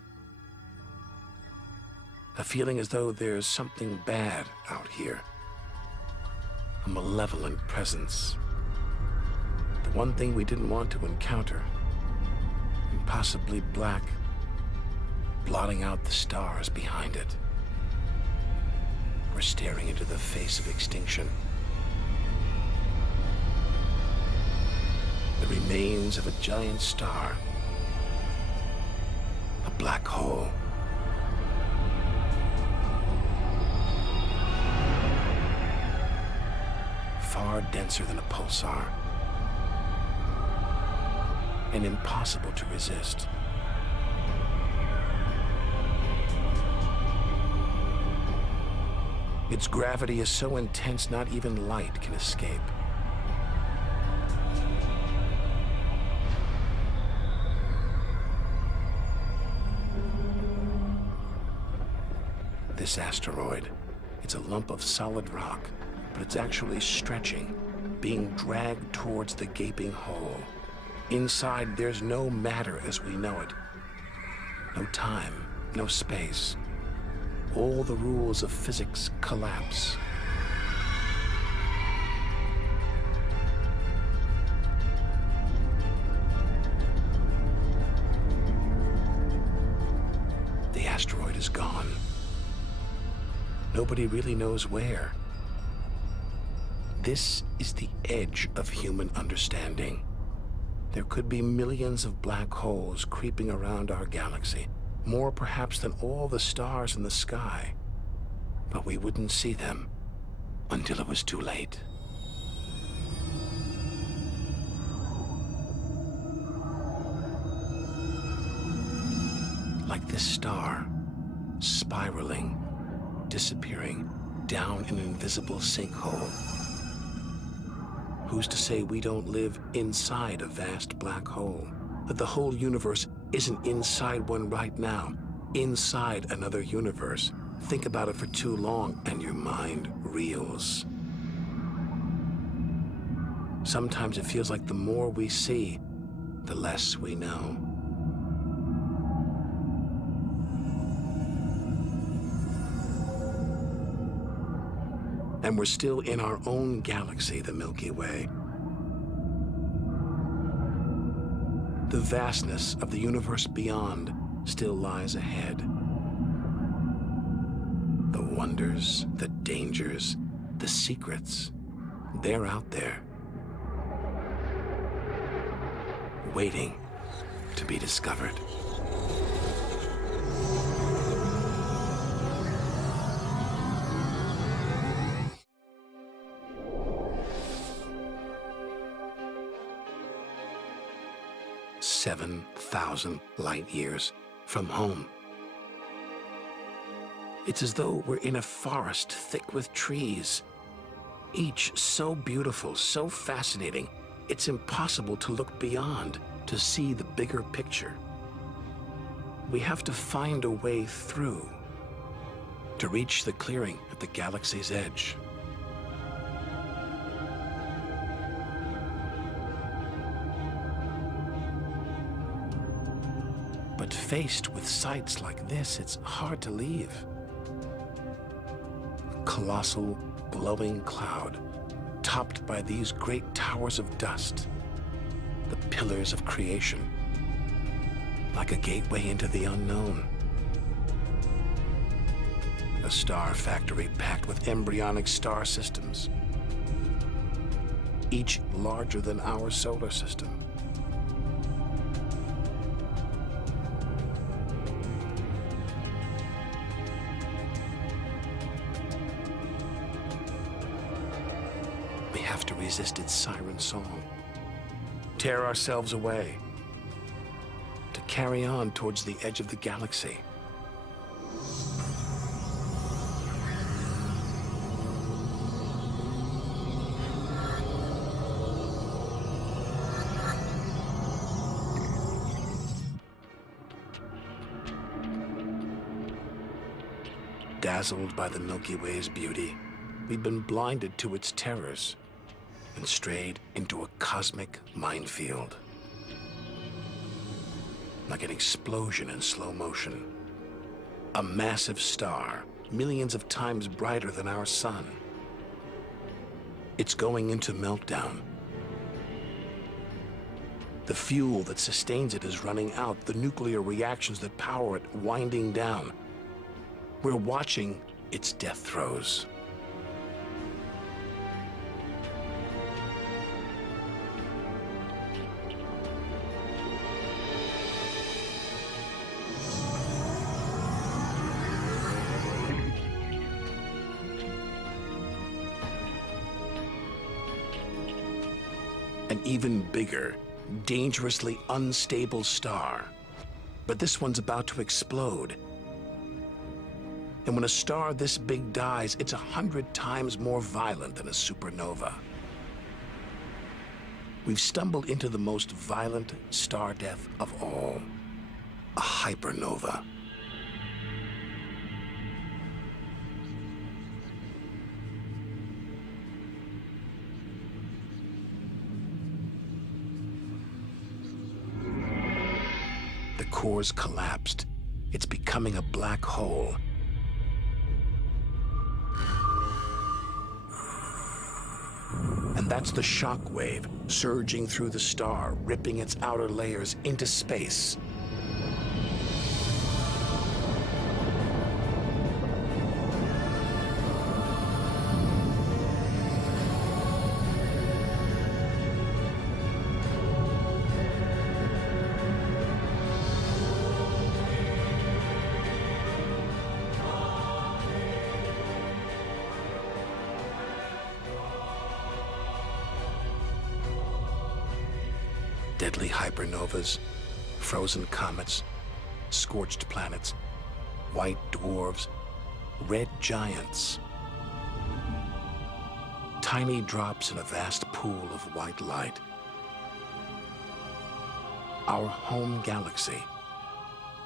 A feeling as though there's something bad out here. A malevolent presence. The one thing we didn't want to encounter. Impossibly black, blotting out the stars behind it. We're staring into the face of extinction. The remains of a giant star. A black hole. Far denser than a pulsar. And impossible to resist. Its gravity is so intense, not even light can escape. This asteroid, it's a lump of solid rock, but it's actually stretching, being dragged towards the gaping hole. Inside, there's no matter as we know it. No time, no space. All the rules of physics collapse. The asteroid is gone. Nobody really knows where. This is the edge of human understanding. There could be millions of black holes creeping around our galaxy, more perhaps than all the stars in the sky. But we wouldn't see them until it was too late. Like this star, spiraling, disappearing down an invisible sinkhole. Who's to say we don't live inside a vast black hole? That the whole universe isn't inside one right now, inside another universe. Think about it for too long and your mind reels. Sometimes it feels like the more we see, the less we know. And we're still in our own galaxy, the Milky Way. The vastness of the universe beyond still lies ahead. The wonders, the dangers, the secrets, they're out there, waiting to be discovered. "7,000 light years from home." It's as though we're in a forest thick with trees, each so beautiful, so fascinating, it's impossible to look beyond, to see the bigger picture. We have to find a way through, to reach the clearing at the galaxy's edge. But faced with sights like this, it's hard to leave. A colossal, glowing cloud, topped by these great towers of dust, the pillars of creation, like a gateway into the unknown. A star factory packed with embryonic star systems, each larger than our solar system. We have to resist its siren song, tear ourselves away, to carry on towards the edge of the galaxy. Dazzled by the Milky Way's beauty, we've been blinded to its terrors and strayed into a cosmic minefield. Like an explosion in slow motion. A massive star, millions of times brighter than our sun. It's going into meltdown. The fuel that sustains it is running out, the nuclear reactions that power it winding down. We're watching its death throes. An even bigger, dangerously unstable star. But this one's about to explode. And when a star this big dies, it's 100 times more violent than a supernova. We've stumbled into the most violent star death of all, a hypernova. The core's collapsed. It's becoming a black hole. And that's the shock wave surging through the star, ripping its outer layers into space. Deadly hypernovas, frozen comets, scorched planets, white dwarfs, red giants. Tiny drops in a vast pool of white light. Our home galaxy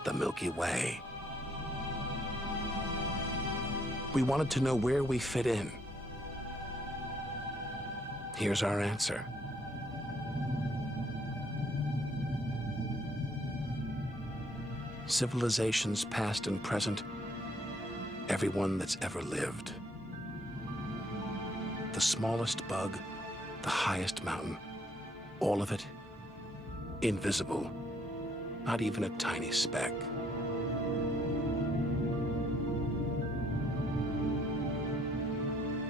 the Milky Way. We wanted to know where we fit in. Here's our answer. Civilizations past and present, everyone that's ever lived. The smallest bug, the highest mountain, all of it invisible, not even a tiny speck.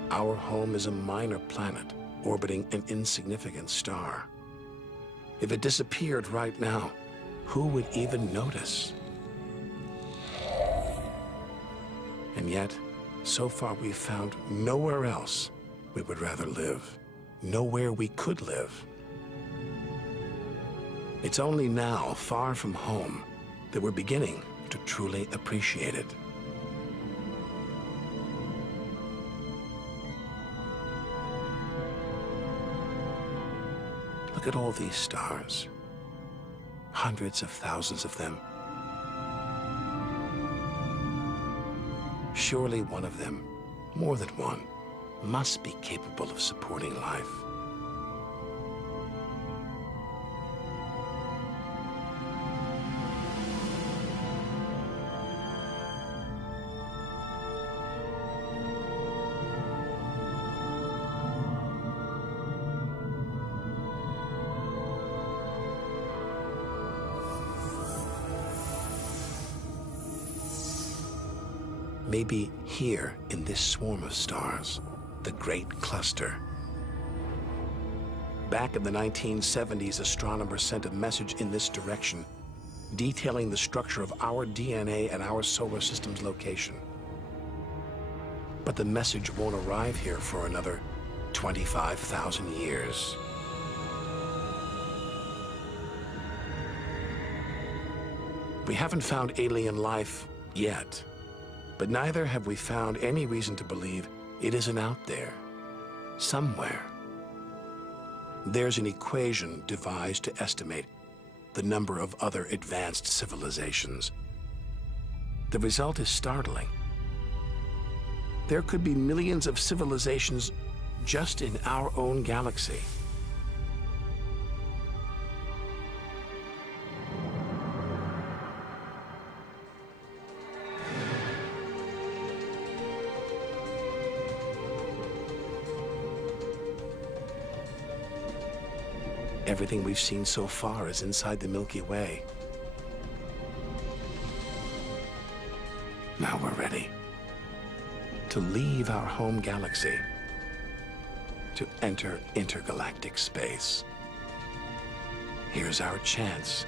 Our home is a minor planet orbiting an insignificant star. If it disappeared right now, who would even notice? And yet, so far we've found nowhere else we would rather live, nowhere we could live. It's only now, far from home, that we're beginning to truly appreciate it. Look at all these stars. Hundreds of thousands of them. Surely one of them, more than one, must be capable of supporting life. Maybe here in this swarm of stars, the Great Cluster. Back in the 1970s, astronomers sent a message in this direction, detailing the structure of our DNA and our solar system's location. But the message won't arrive here for another 25,000 years. We haven't found alien life yet. But neither have we found any reason to believe it isn't out there, somewhere. There's an equation devised to estimate the number of other advanced civilizations. The result is startling. There could be millions of civilizations just in our own galaxy. Everything we've seen so far is inside the Milky Way. Now we're ready to leave our home galaxy, to enter intergalactic space. Here's our chance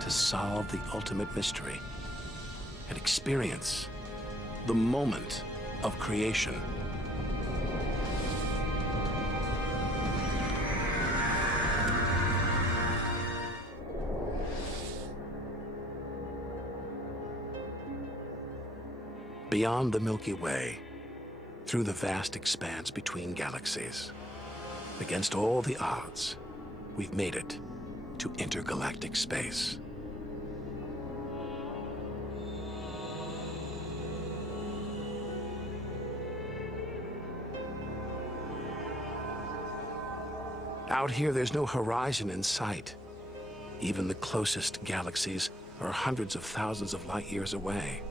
to solve the ultimate mystery and experience the moment of creation. Beyond the Milky Way, through the vast expanse between galaxies, against all the odds, we've made it to intergalactic space. Out here, there's no horizon in sight. Even the closest galaxies are hundreds of thousands of light years away.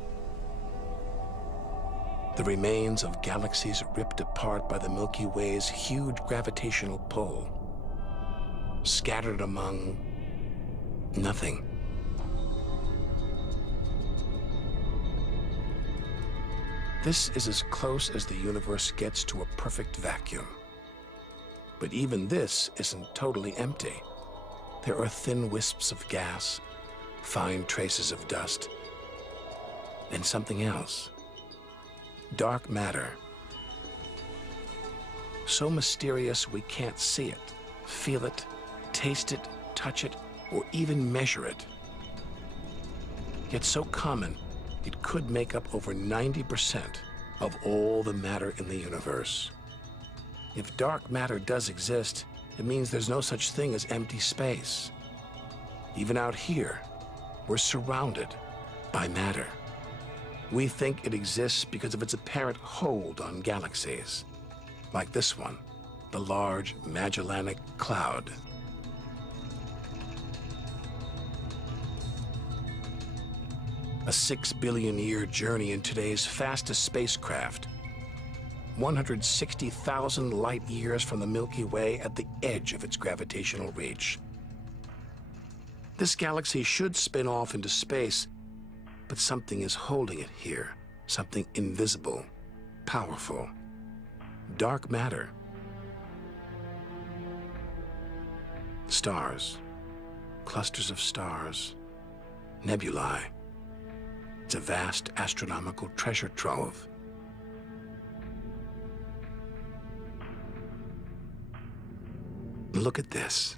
The remains of galaxies ripped apart by the Milky Way's huge gravitational pull, scattered among nothing. This is as close as the universe gets to a perfect vacuum. But even this isn't totally empty. There are thin wisps of gas, fine traces of dust, and something else. Dark matter. So mysterious we can't see it, feel it, taste it, touch it, or even measure it. Yet so common, it could make up over 90% of all the matter in the universe. If dark matter does exist, it means there's no such thing as empty space. Even out here, we're surrounded by matter. We think it exists because of its apparent hold on galaxies, like this one, the Large Magellanic Cloud. A 6 billion year journey in today's fastest spacecraft, 160,000 light years from the Milky Way at the edge of its gravitational reach. This galaxy should spin off into space, but something is holding it here, something invisible, powerful, dark matter. Stars, clusters of stars, nebulae. It's a vast astronomical treasure trove. Look at this.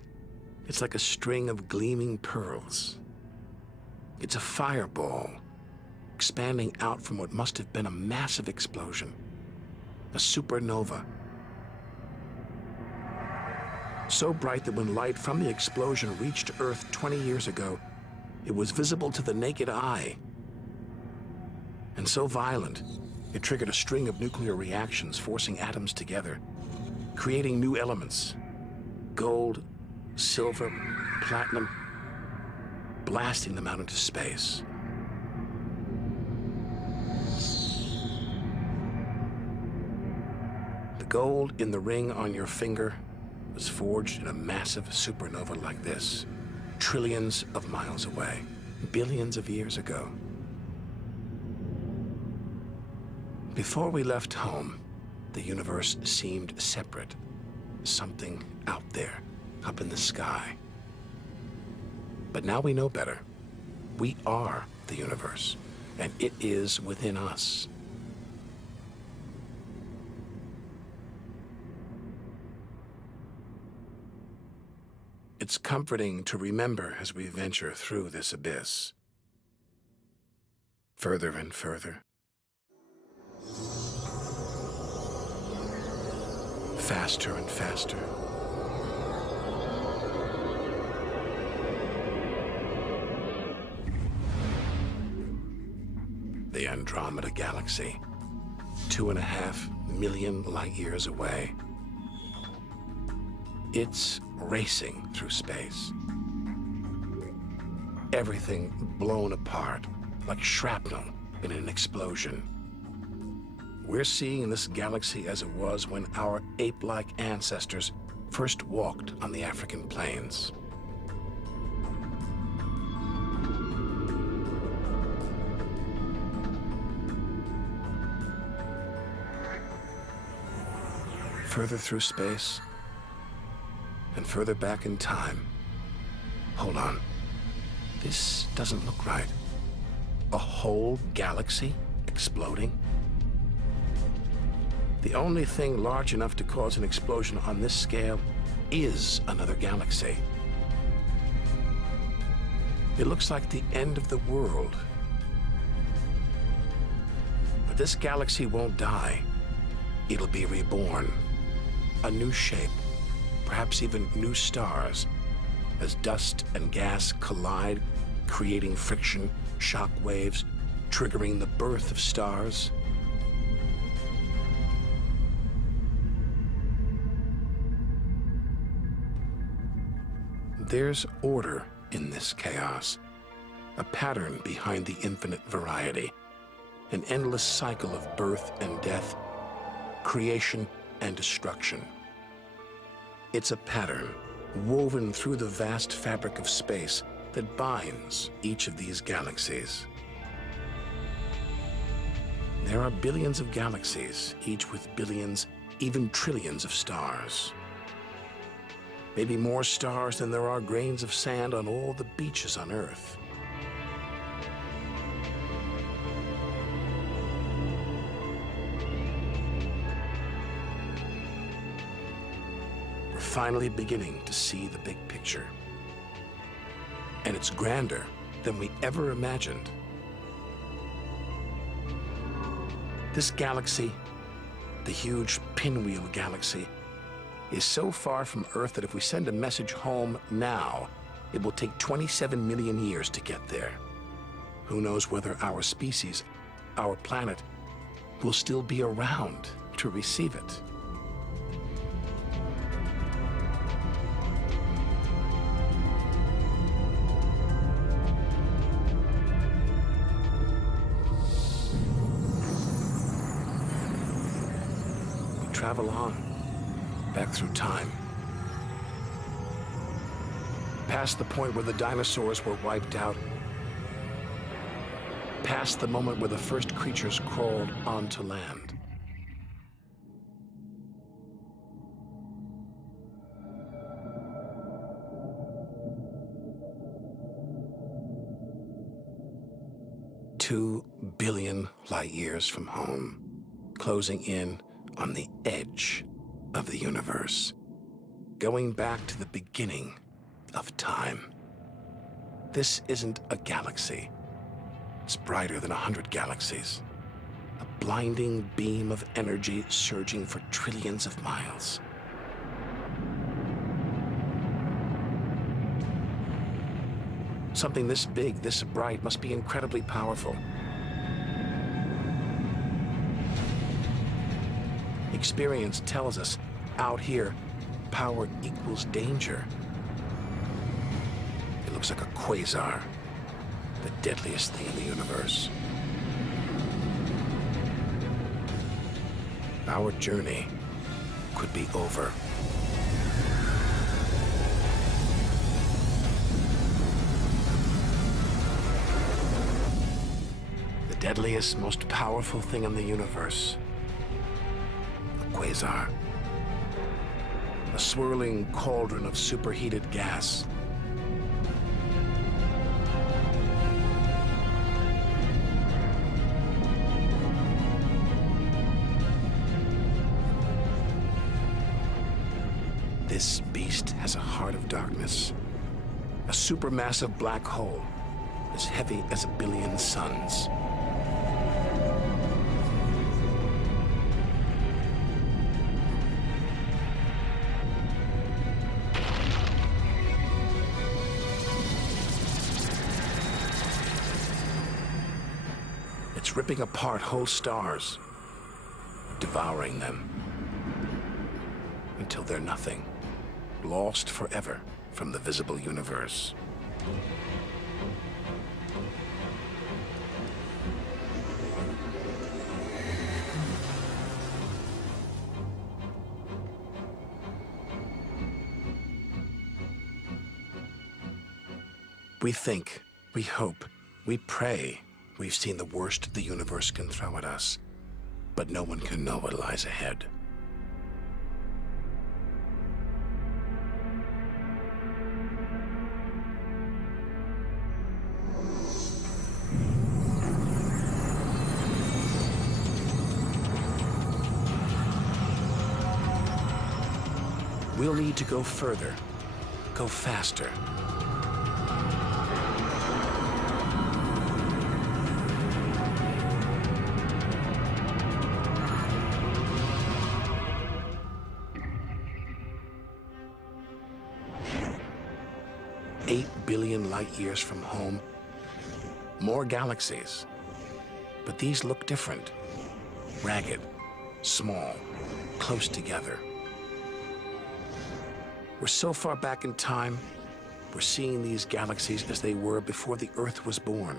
It's like a string of gleaming pearls. It's a fireball, expanding out from what must have been a massive explosion, a supernova. So bright that when light from the explosion reached Earth 20 years ago, it was visible to the naked eye. And so violent, it triggered a string of nuclear reactions, forcing atoms together, creating new elements: gold, silver, platinum, blasting them out into space. The gold in the ring on your finger was forged in a massive supernova like this, trillions of miles away, billions of years ago. Before we left home, the universe seemed separate, something out there, up in the sky. But now we know better. We are the universe, and it is within us. It's comforting to remember as we venture through this abyss. Further and further. Faster and faster. The Andromeda Galaxy, 2.5 million light years away. It's racing through space. Everything blown apart like shrapnel in an explosion. We're seeing this galaxy as it was when our ape-like ancestors first walked on the African plains. Further through space and further back in time. Hold on. This doesn't look right. A whole galaxy exploding? The only thing large enough to cause an explosion on this scale is another galaxy. It looks like the end of the world. But this galaxy won't die. It'll be reborn. A new shape, perhaps even new stars, as dust and gas collide, creating friction, shock waves, triggering the birth of stars. There's order in this chaos, a pattern behind the infinite variety, an endless cycle of birth and death, creation and destruction. It's a pattern woven through the vast fabric of space that binds each of these galaxies. There are billions of galaxies, each with billions, even trillions of stars. Maybe more stars than there are grains of sand on all the beaches on Earth. We're finally beginning to see the big picture. And it's grander than we ever imagined. This galaxy, the huge Pinwheel Galaxy, is so far from Earth that if we send a message home now, It will take 27 million years to get there. Who knows whether our species, our planet, will still be around to receive it. We travel on, back through time. Past the point where the dinosaurs were wiped out. Past the moment where the first creatures crawled onto land. Two billion light years from home, closing in on the edge of the universe, going back to the beginning of time. This isn't a galaxy. It's brighter than 100 galaxies. A blinding beam of energy surging for trillions of miles. Something this big, this bright, must be incredibly powerful. Experience tells us, out here, power equals danger. It looks like a quasar, the deadliest thing in the universe. Our journey could be over. The deadliest, most powerful thing in the universe. A quasar. A swirling cauldron of superheated gas. This beast has a heart of darkness. A supermassive black hole, as heavy as 1 billion suns. It's ripping apart whole stars, devouring them, until they're nothing. Lost forever from the visible universe. We think, we hope, we pray we've seen the worst the universe can throw at us, but no one can know what lies ahead. We'll need to go further, go faster. $8 billion light years from home, more galaxies. But these look different, ragged, small, close together. We're so far back in time, we're seeing these galaxies as they were before the Earth was born.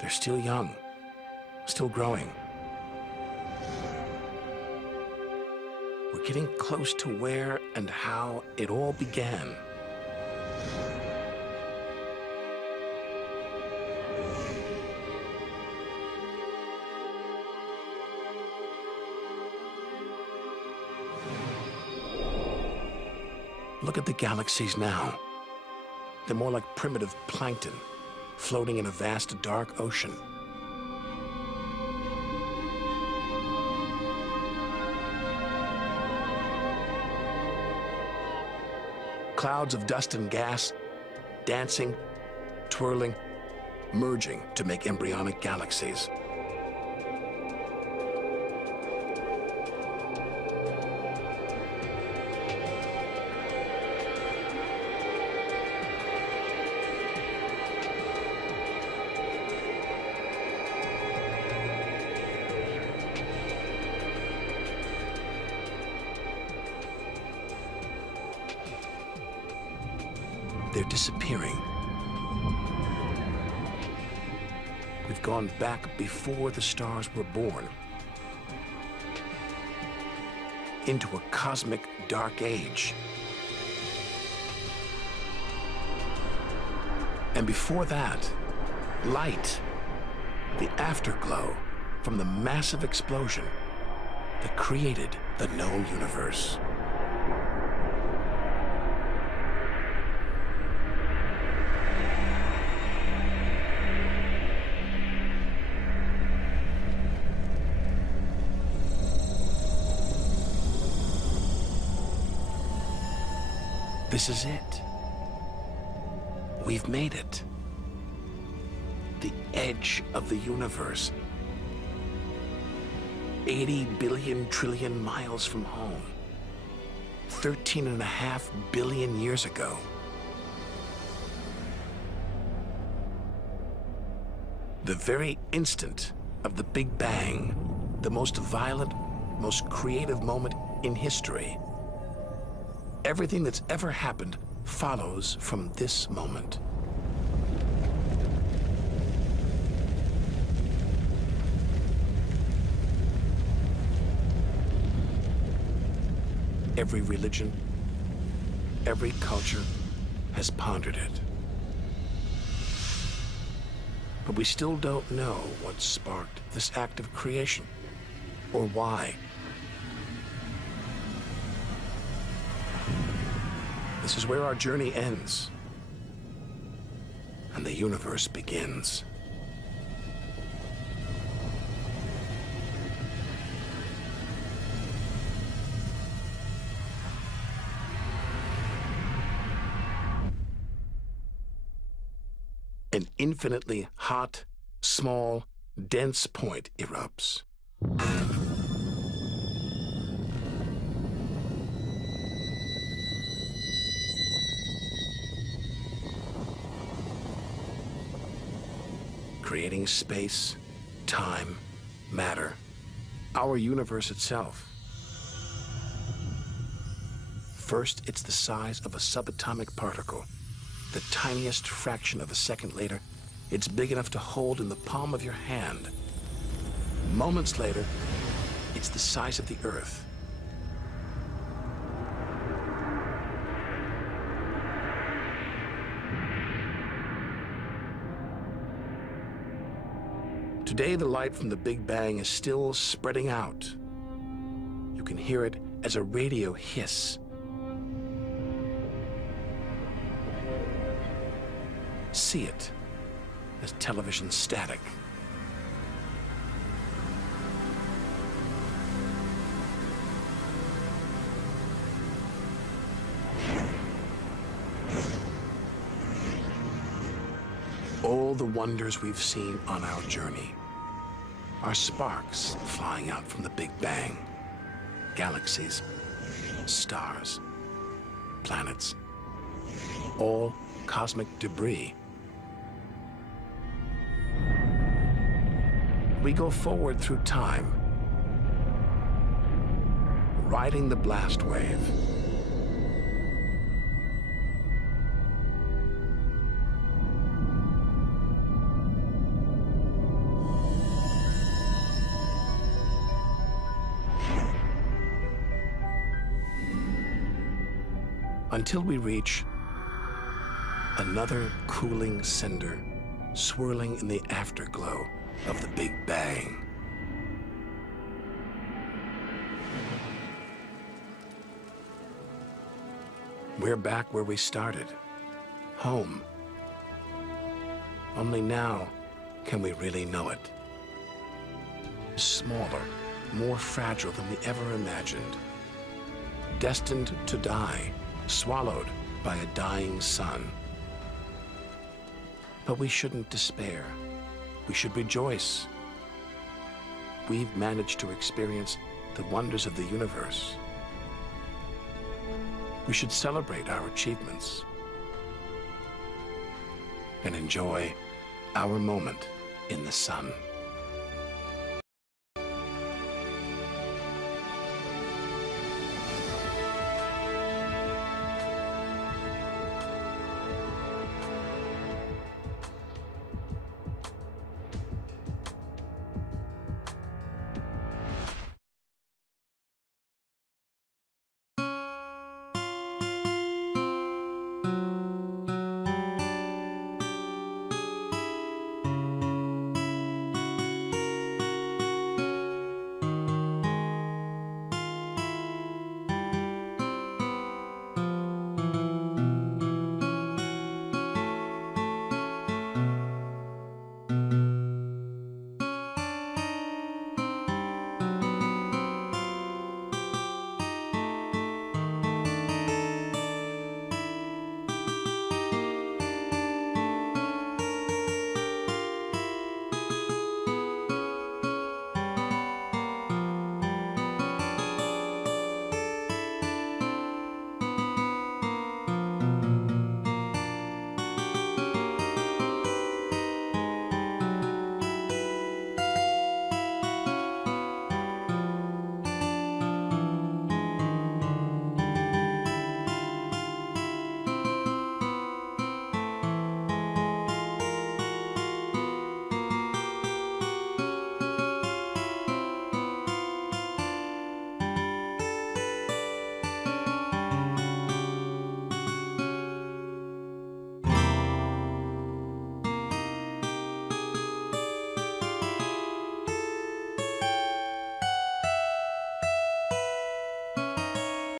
They're still young, still growing. We're getting close to where and how it all began. Look at the galaxies now. They're more like primitive plankton, floating in a vast, dark ocean. Clouds of dust and gas, dancing, twirling, merging to make embryonic galaxies. they're disappearing. We've gone back before the stars were born, into a cosmic dark age. And before that, light, the afterglow from the massive explosion that created the known universe. This is it. We've made it. The edge of the universe. 80 billion trillion miles from home. 13.5 billion years ago. The very instant of the Big Bang, the most violent, most creative moment in history. Everything that's ever happened follows from this moment. Every religion, every culture has pondered it. But we still don't know what sparked this act of creation, or why. This is where our journey ends, and the universe begins. An infinitely hot, small, dense point erupts. Creating space, time, matter, our universe itself. First, it's the size of a subatomic particle. The tiniest fraction of a second later, it's big enough to hold in the palm of your hand. Moments later, it's the size of the Earth. Today, the light from the Big Bang is still spreading out. You can hear it as a radio hiss. See it as television static. All the wonders we've seen on our journey are sparks flying out from the Big Bang. Galaxies, stars, planets, all cosmic debris. We go forward through time, riding the blast wave. Until we reach another cooling cinder swirling in the afterglow of the Big Bang. We're back where we started, home. Only now can we really know it. Smaller, more fragile than we ever imagined. Destined to die, swallowed by a dying sun. But we shouldn't despair. We should rejoice. We've managed to experience the wonders of the universe. We should celebrate our achievements and enjoy our moment in the sun.